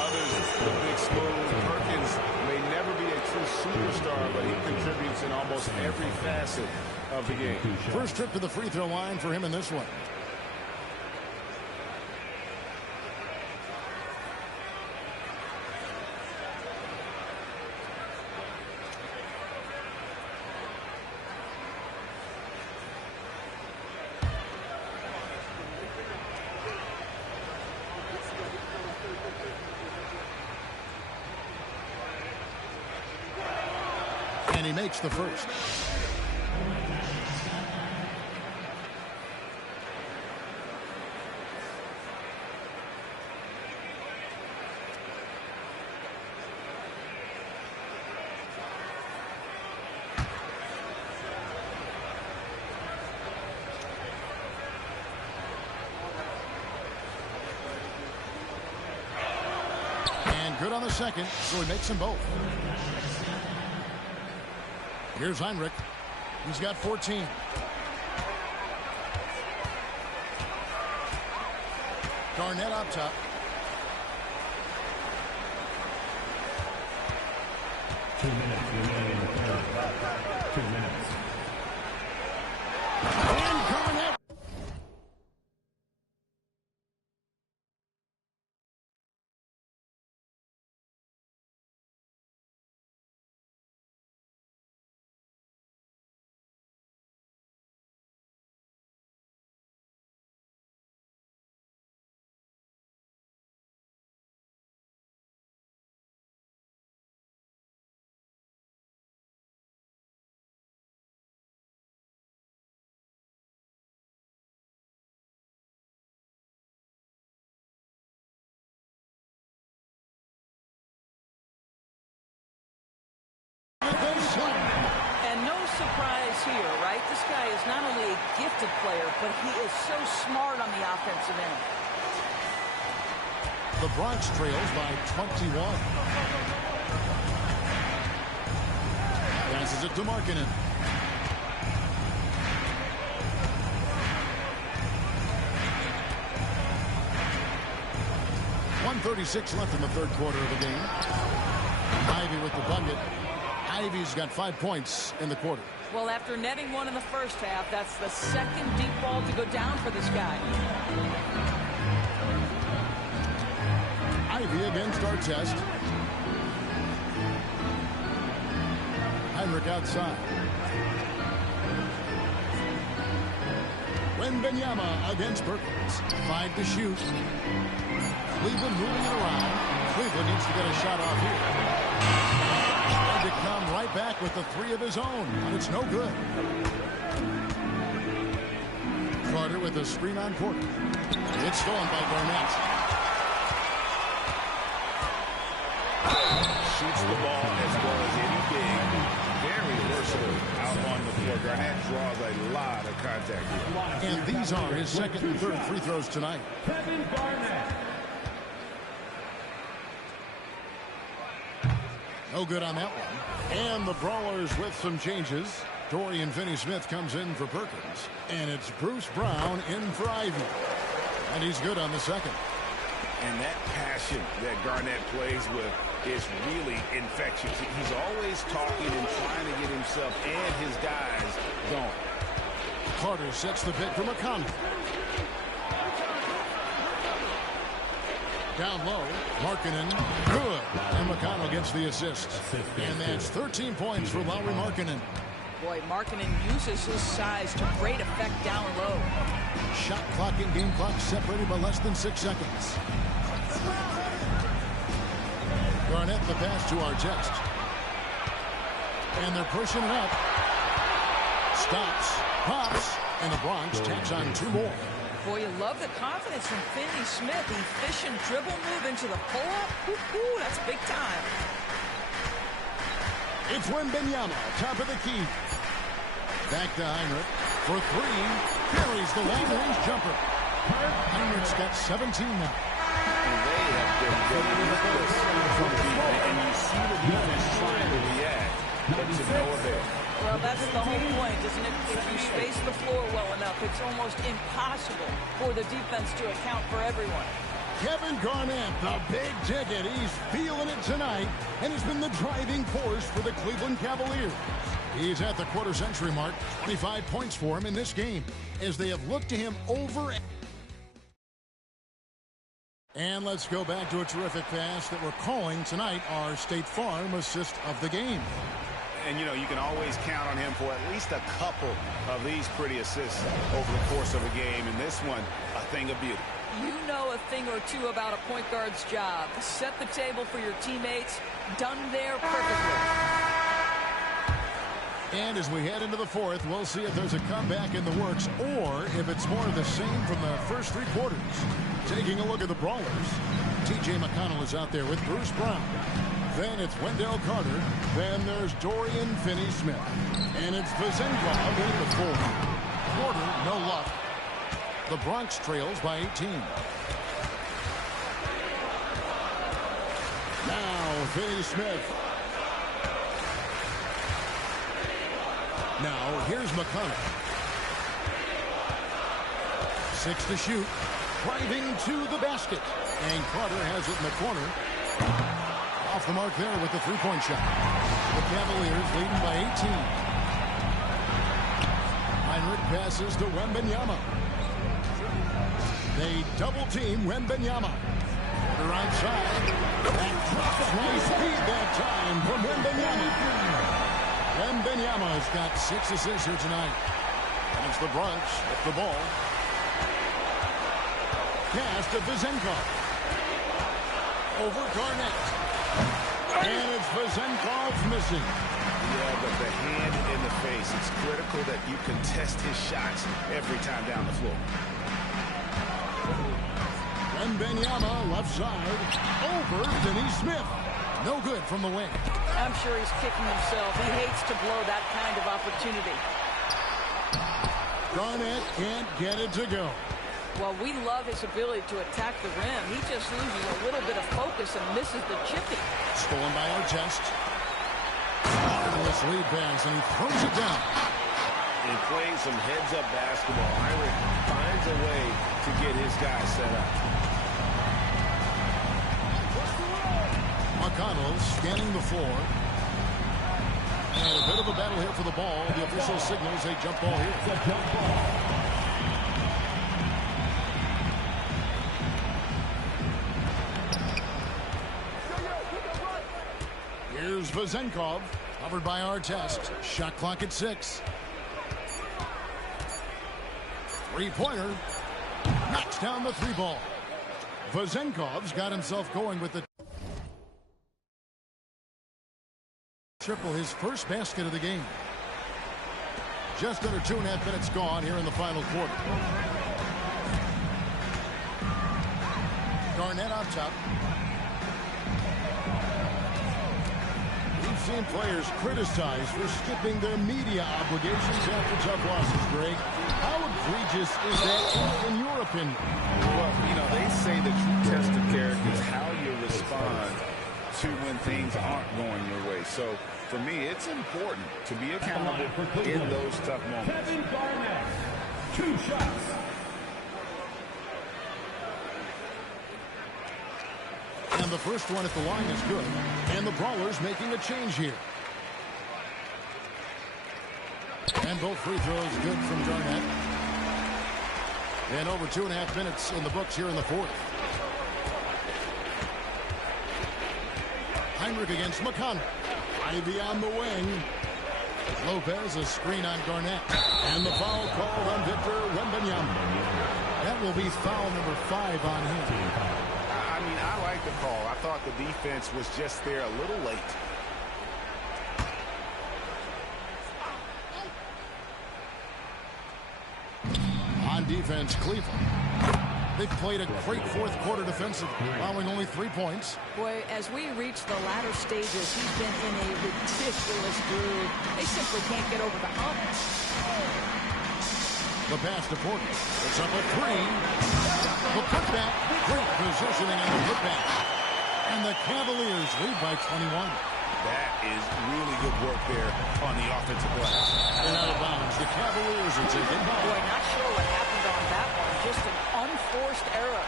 others the Big Smooth. Perkins may never be a true superstar, but he contributes in almost every facet of the game. First trip to the free throw line for him in this one. And he makes the first. And good on the second, so he makes them both. Here's Heinrich. He's got 14. Garnett up top. Two minutes remaining in the third. 2 minutes. And Garnett. And no surprise here, right? This guy is not only a gifted player, but he is so smart on the offensive end. The Bronx trails by 21. Passes it to Markkanen. .136 left in the third quarter of the game. Ivy with the bucket. Ivy's got 5 points in the quarter. Well, after netting one in the first half, that's the second deep ball to go down for this guy. Ivy against Artest. Heinrich outside. Mynba against Perkins. 5 to shoot. Cleveland moving it around. Cleveland needs to get a shot off here. Trying to come right back with the 3 of his own, but it's no good. Carter with a screen on Porter. It's stolen by Garnett. Shoots the ball as well as any big. Very versatile out on the floor. Garnett draws a lot of contact here. And these are his second and third free throws tonight. Kevin Garnett. No good on that one. And the Brawlers with some changes. Dorian Finney-Smith comes in for Perkins. And it's Bruce Brown in for Ivy. And he's good on the second. And that passion that Garnett plays with is really infectious. He's always talking and trying to get himself and his guys going. Carter sets the pick for McConnell. Down low, Markkanen, good. And McConnell gets the assist. And that's 13 points for Lauri Markkanen. Boy, Markkanen uses his size to great effect down low. Shot clock and game clock separated by less than 6 seconds. Garnett the pass to Artest. And they're pushing it up. Stops, pops, and the Bronx tacks on 2 more. Boy, you love the confidence from Finney-Smith. Efficient dribble move into the pull-up. Woo-hoo, that's big time. It's Wembanyama, top of the key. Back to Heinrich for 3. Carries the long-range jumper. Heinrich's got 17 now. And they have been very relentless from deep. And you see the defense trying to react, but to no avail. Well, that's the whole point, isn't it? If you space the floor well enough, it's almost impossible for the defense to account for everyone. Kevin Garnett, the big ticket. He's feeling it tonight and has been the driving force for the Cleveland Cavaliers. He's at the quarter-century mark. 25 points for him in this game as they have looked to him over. And let's go back to a terrific pass that we're calling tonight our State Farm assist of the game. And, you know, you can always count on him for at least a couple of these pretty assists over the course of a game. And this one, a thing of beauty. You know a thing or two about a point guard's job. Set the table for your teammates. Done there perfectly. And as we head into the fourth, we'll see if there's a comeback in the works or if it's more of the same from the first 3 quarters. Taking a look at the Brawlers, T.J. McConnell is out there with Bruce Brown. Then it's Wendell Carter. Then there's Dorian Finney-Smith. And it's Vezenkov in the 4. Porter, no luck. The Bronx trails by 18. Now Finney-Smith. Now here's McConnell. 6 to shoot. Driving to the basket. And Carter has it in the corner. Off the mark there with the 3-point shot. The Cavaliers leading by 18. Heinrich passes to Wembanyama. They double-team Wembanyama. They're outside. That drops high speed that time from Wembanyama. Wembanyama's got 6 assists here tonight. And it's the Bronx with the ball. Pass to Vezenkov. Over Garnett. And it's Vezenkov missing. Yeah, but the hand in the face. It's critical that you contest his shots every time down the floor. Wembanyama left side. Over Finney-Smith. No good from the wing. I'm sure he's kicking himself. He hates to blow that kind of opportunity. Garnett can't get it to go. Well, we love his ability to attack the rim. He just loses a little bit of focus and misses the chipping. Stolen by Artest. Marvelous lead pass, and he throws it down. And playing some heads-up basketball, Heinrich finds a way to get his guys set up. McConnell scanning the floor. And a bit of a battle here for the ball. The official signals a jump ball here. Here's Vezenkov, covered by Artest. Shot clock at 6. Three-pointer. Knocks down the three ball. Vazenkov's got himself going with the triple, his first basket of the game. Just under 2.5 minutes gone here in the final quarter. Garnett on top. We've seen players criticized for skipping their media obligations after tough losses, Greg. How egregious is that in your opinion? Well, you know, they say the true test of character is how you respond to when things aren't going your way. So, for me, it's important to be accountable in those tough moments. Kevin Garnett, 2 shots. And the first one at the line is good. And the Brawlers making a change here. And both free throws good from Garnett. And over 2.5 minutes in the books here in the fourth. Heinrich against McConnell. Ivy on the wing. Lopez, a screen on Garnett. And the foul called on Victor Wembanyama. That will be foul number 5 on him. I mean, I like the call. I thought the defense was just there a little late. On defense, Cleveland. They've played a great fourth quarter defensively, allowing only 3 points. Boy, as we reach the latter stages, he's been in a ridiculous groove. They simply can't get over the hump. The pass to Porter. It's up a 3. The putback. Great positioning on the putback. And the Cavaliers lead by 21. That is really good work there on the offensive glass. And out of bounds, the Cavaliers are taken. Boy, not sure what happened on that one. Just an unforced error.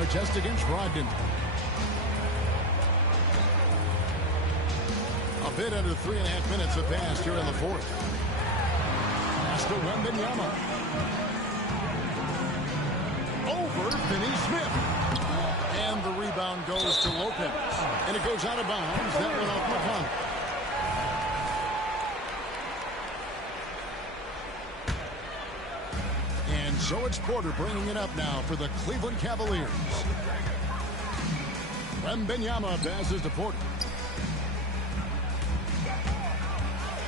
Artest against Brogdon. A bit under 3.5 minutes have passed here in the fourth. Pass to Wembanyama. Over Finney-Smith. And the rebound goes to Lopez. And it goes out of bounds. That went off McConnell. And so it's Porter bringing it up now for the Cleveland Cavaliers. Wembanyama passes to Porter.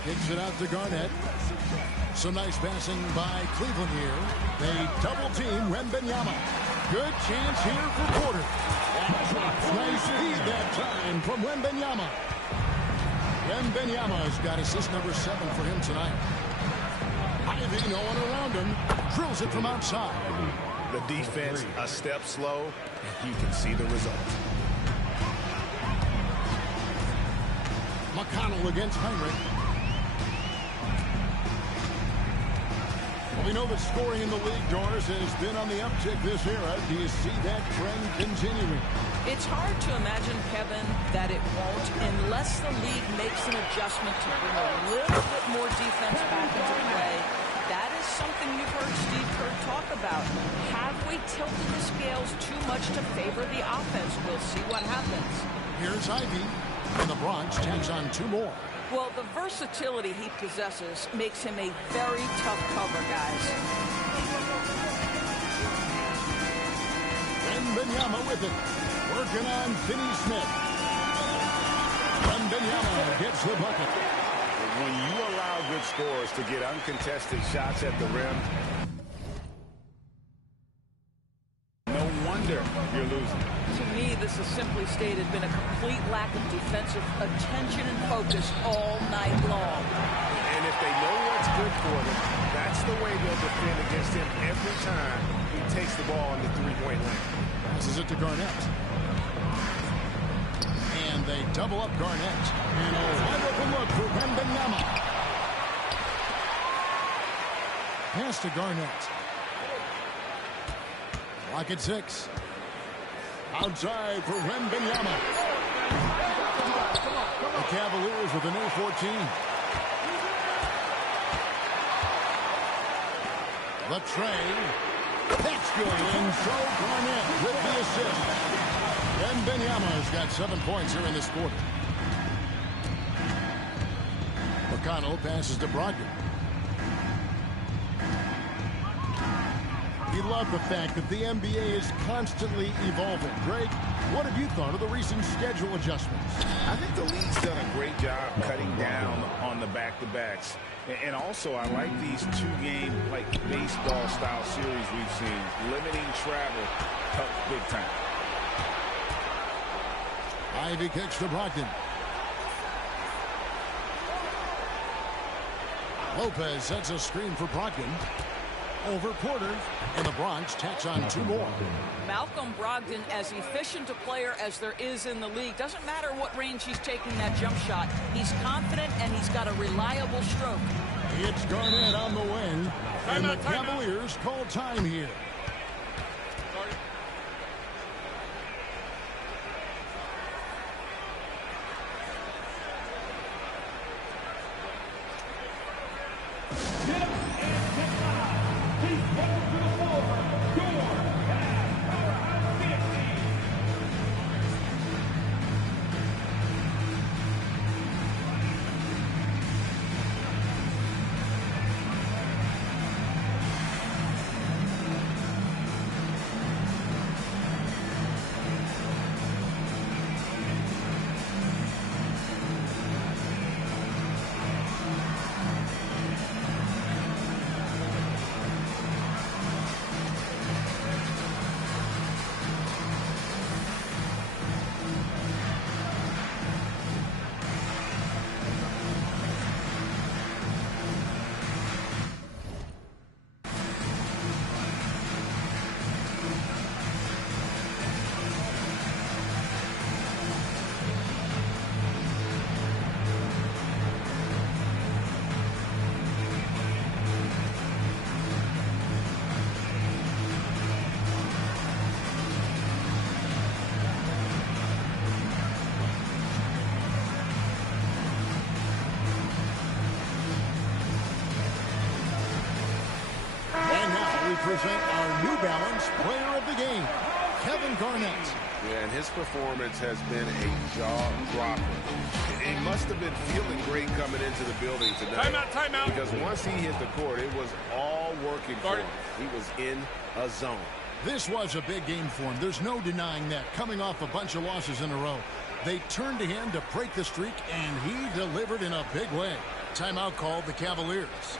Kicks it out to Garnett. Some nice passing by Cleveland here. They double-team Wembanyama. Good chance here for Porter. Nice feed that time from Wembanyama. Wembanyama's got assist number 7 for him tonight. Ivy, no one around him. Drills it from outside. The defense a step slow, and you can see the result. McConnell against Heinrich. Well, we know that scoring in the league, Doris, has been on the uptick this era. Do you see that trend continuing? It's hard to imagine, Kevin, that it won't unless the league makes an adjustment to bring a little bit more defense back into play. That is something you've heard Steve Kerr talk about. Have we tilted the scales too much to favor the offense? We'll see what happens. Here's Ivy, and the Bronx tacks on 2 more. Well, the versatility he possesses makes him a very tough cover, guys. Wembanyama with it. Working on Finney-Smith. Wembanyama gets the bucket. When you allow good scorers to get uncontested shots at the rim, no wonder you're losing. To me, this has simply stated been a complete lack of defensive attention and focus all night long. And if they know what's good for them, that's the way they'll defend against him every time he takes the ball in the three-point line. Passes it to Garnett. And they double up Garnett. And a wide open look for Wembanyama. Pass to Garnett. Clock at 6. Outside for Wembanyama. The Cavaliers with a new 14. The tray. That's good. And so Garnett with the assist. Wembanyama's got 7 points here in this quarter. McConnell passes to Brogdon. You love the fact that the NBA is constantly evolving. Greg, what have you thought of the recent schedule adjustments? I think the league's done a great job cutting down on the back-to-backs. And also, I like these two-game, like, baseball-style series we've seen. Limiting travel helps big time. Ivy kicks to Brogdon. Lopez sets a screen for Brogdon. Over Porter, and the Bronx tacks on 2 more. Malcolm Brogdon, as efficient a player as there is in the league, doesn't matter what range he's taking that jump shot. He's confident, and he's got a reliable stroke. It's Garnett on the wing, and the Cavaliers call time here. Present our New Balance Player of the Game, Kevin Garnett. Yeah, and his performance has been a jaw-dropper. He must have been feeling great coming into the building tonight. Timeout. Because once he hit the court, it was all working for him. He was in a zone. This was a big game for him. There's no denying that. Coming off a bunch of losses in a row, they turned to him to break the streak, and he delivered in a big way. Timeout called the Cavaliers.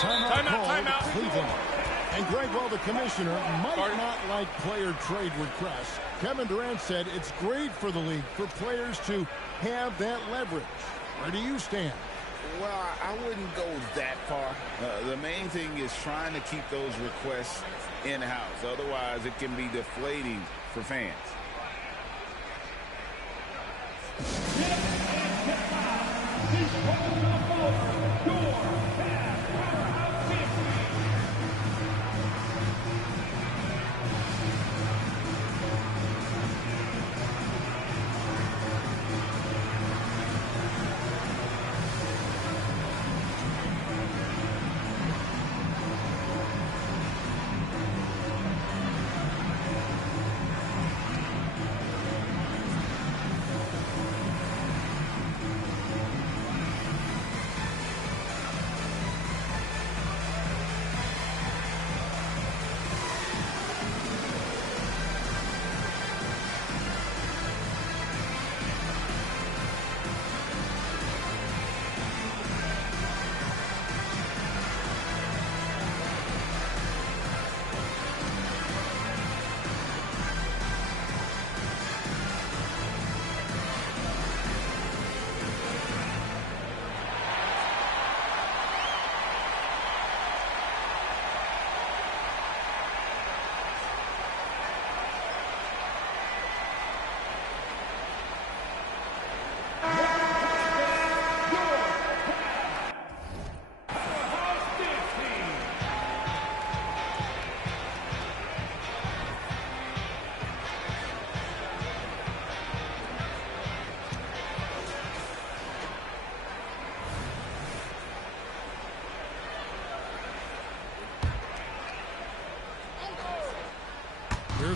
Timeout. Cleveland. And Greg, while the commissioner might not like player trade requests, Kevin Durant said it's great for the league for players to have that leverage. Where do you stand? Well, I wouldn't go that far. The main thing is trying to keep those requests in-house. Otherwise, it can be deflating for fans.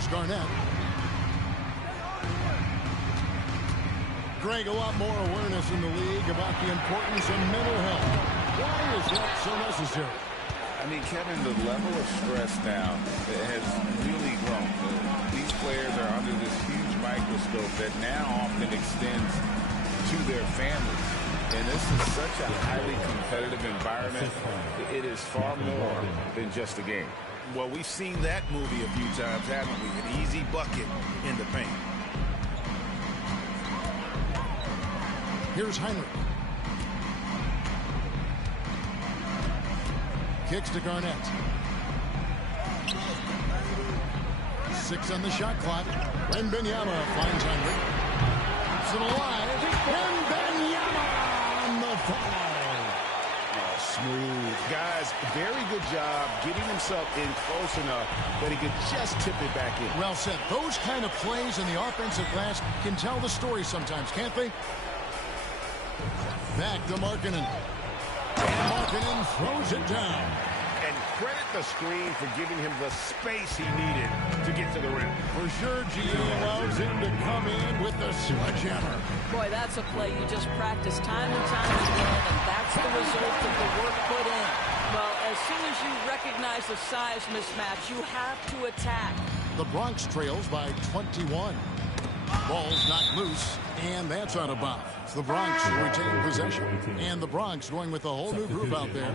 Here's Garnett. Greg, a lot more awareness in the league about the importance of mental health. Why is that so necessary? I mean, Kevin, the level of stress now has really grown. These players are under this huge microscope that now often extends to their families. And this is such a highly competitive environment. It is far more than just a game. Well, we've seen that movie a few times, haven't we? An easy bucket in the paint. Here's Heinrich. Kicks to Garnett. 6 on the shot clock. Mynba finds Heinrich. It's alive. Mynba on the foul. Oh, smooth. Guys, very good job getting himself in close enough that he could just tip it back in. Well said. Those kind of plays in the offensive glass can tell the story sometimes, can't they? Back to Markkanen. And Markkanen throws it down. And credit the screen for giving him the space he needed to get to the rim. For sure, GA allows him to come in with the sledgehammer. Boy, that's a play you just practice time and time again, and that's the result of the work put in. Well, as soon as you recognize the size mismatch, you have to attack. The Bronx trails by 21. Ball's knocked loose, and that's out of bounds. The Bronx retain possession, and the Bronx going with a whole new group out there.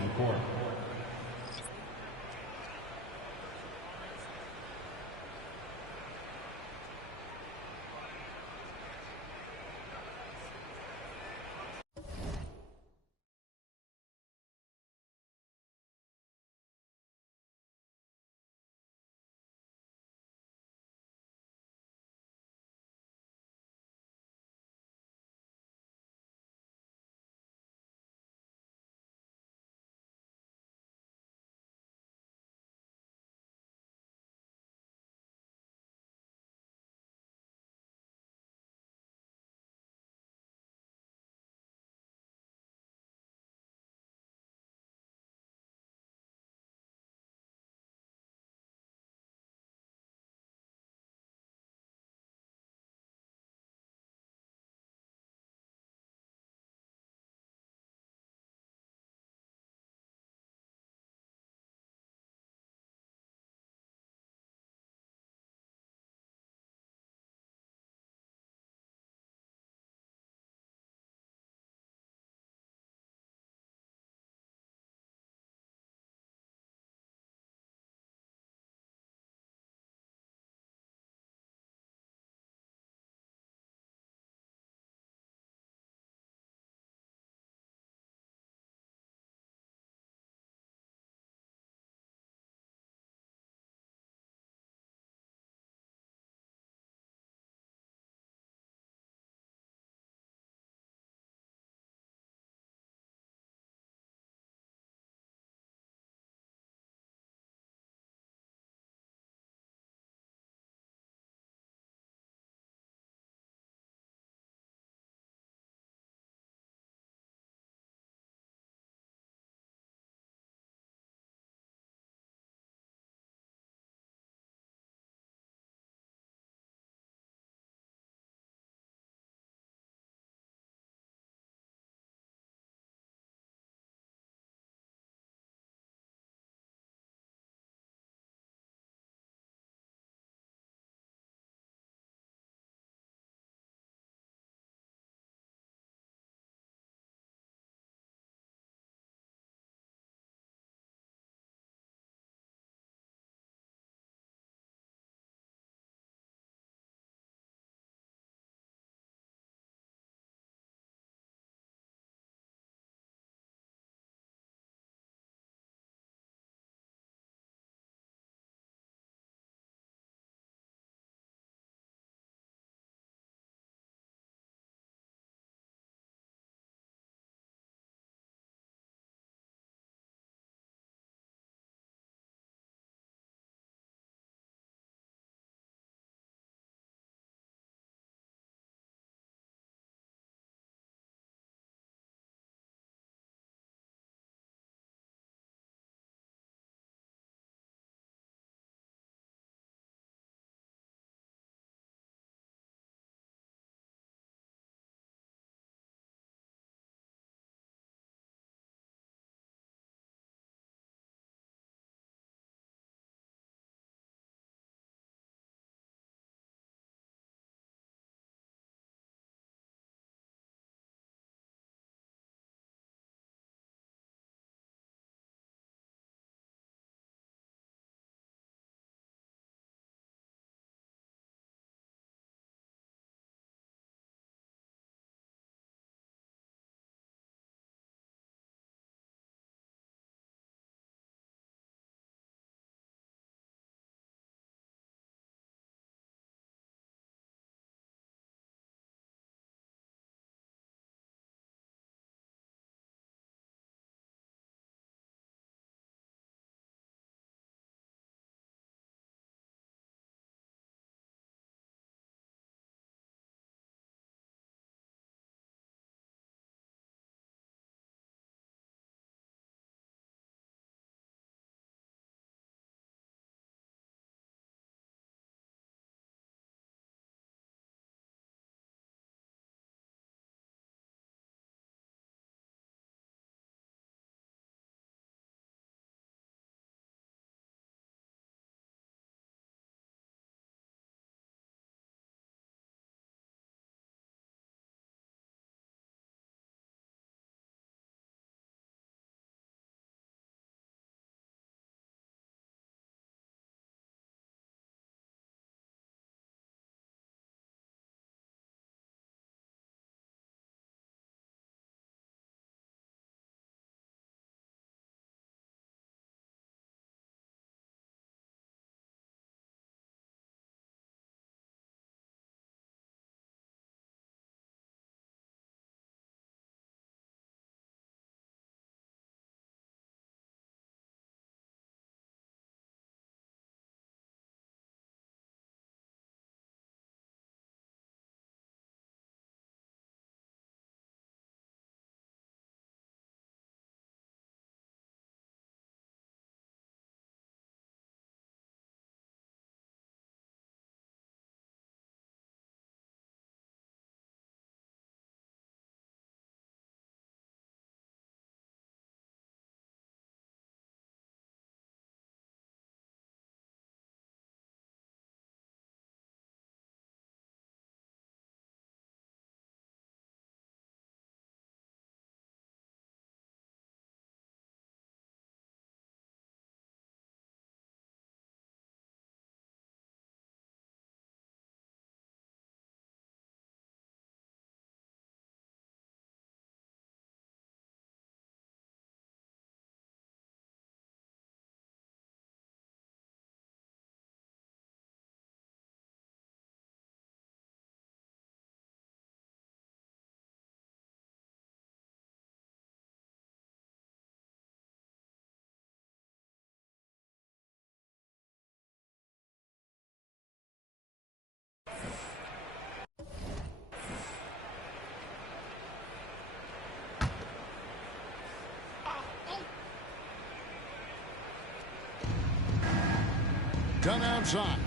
Done outside.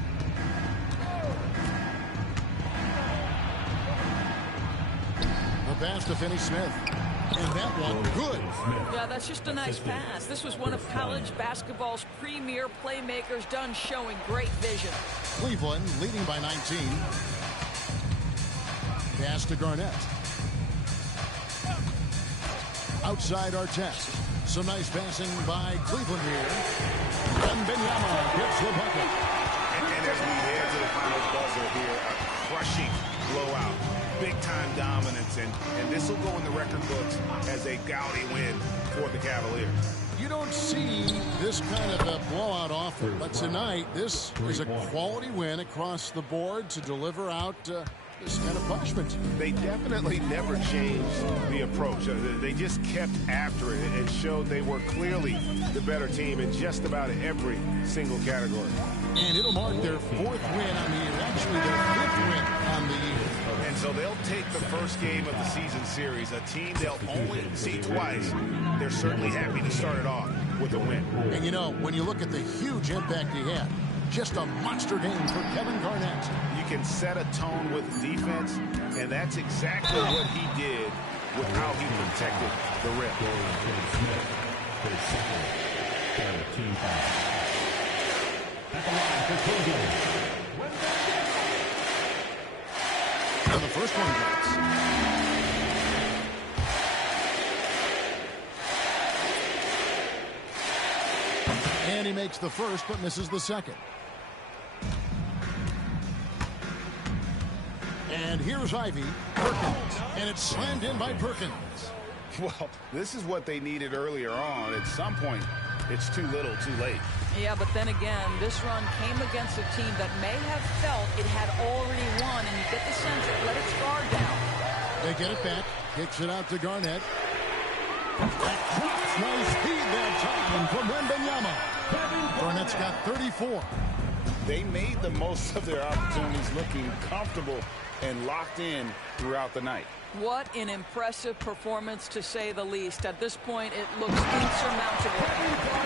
The pass to Finney Smith. And that one good. Yeah, that's just a nice pass. This was one of college basketball's premier playmakers done showing great vision. Cleveland leading by 19. Pass to Garnett. Outside Artest. Some nice passing by Cleveland here. And Mynba gets the bucket. And as we head to the final buzzer here, a crushing blowout. Big-time dominance, and this will go in the record books as a gaudy win for the Cavaliers. You don't see this kind of a blowout often, but tonight this is a quality win across the board to deliver out this kind of punishment. They definitely never changed the approach. They just kept after it and showed they were clearly the better team in just about every single category. And it'll mark their 4th win on the year, actually their 5th win on the year. And so they'll take the first game of the season series, a team they'll only see twice. They're certainly happy to start it off with a win. And you know, when you look at the huge impact he had, just a monster game for Kevin Garnett. You can set a tone with defense, and that's exactly what he did with how he protected the rim. And the first one gets. And he makes the first, but misses the second. And here's Ivy, Perkins, and it's slammed in by Perkins. Well, this is what they needed earlier on. At some point, it's too little, too late. Yeah, but then again, this run came against a team that may have felt it had already won, and you get the sense it let its guard down. They get it back, kicks it out to Garnett. Nice speed that time from Mynba. Garnett's got 34. They made the most of their opportunities, looking comfortable and locked in throughout the night. What an impressive performance, to say the least. At this point, it looks insurmountable.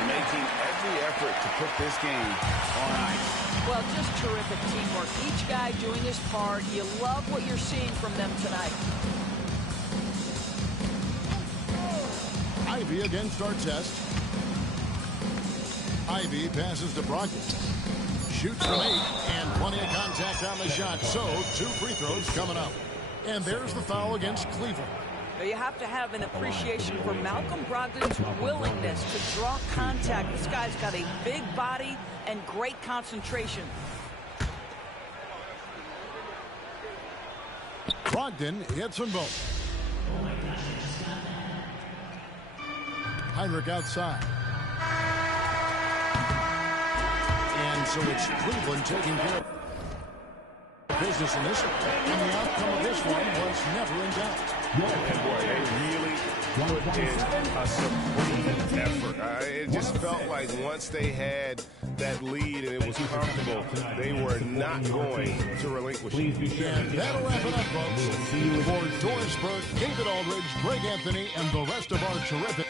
Making every effort to put this game on ice. Well, just terrific teamwork. Each guy doing his part. You love what you're seeing from them tonight. Ivy against Artest. Ivy passes to Brogdon. Shoots from 8, and plenty of contact on the shot. So, 2 free throws coming up. And there's the foul against Cleveland. You have to have an appreciation for Malcolm Brogdon's willingness to draw contact. This guy's got a big body and great concentration. Brogdon hits them both. Heinrich outside. And so it's Cleveland taking care of business in this one. And the outcome of this one was never in doubt. And boy, they really put in a supreme effort. It just felt like once they had that lead and it was comfortable, they were not going to relinquish it. And that'll wrap it up, folks. For Doris Burke, David Aldridge, Greg Anthony, and the rest of our terrific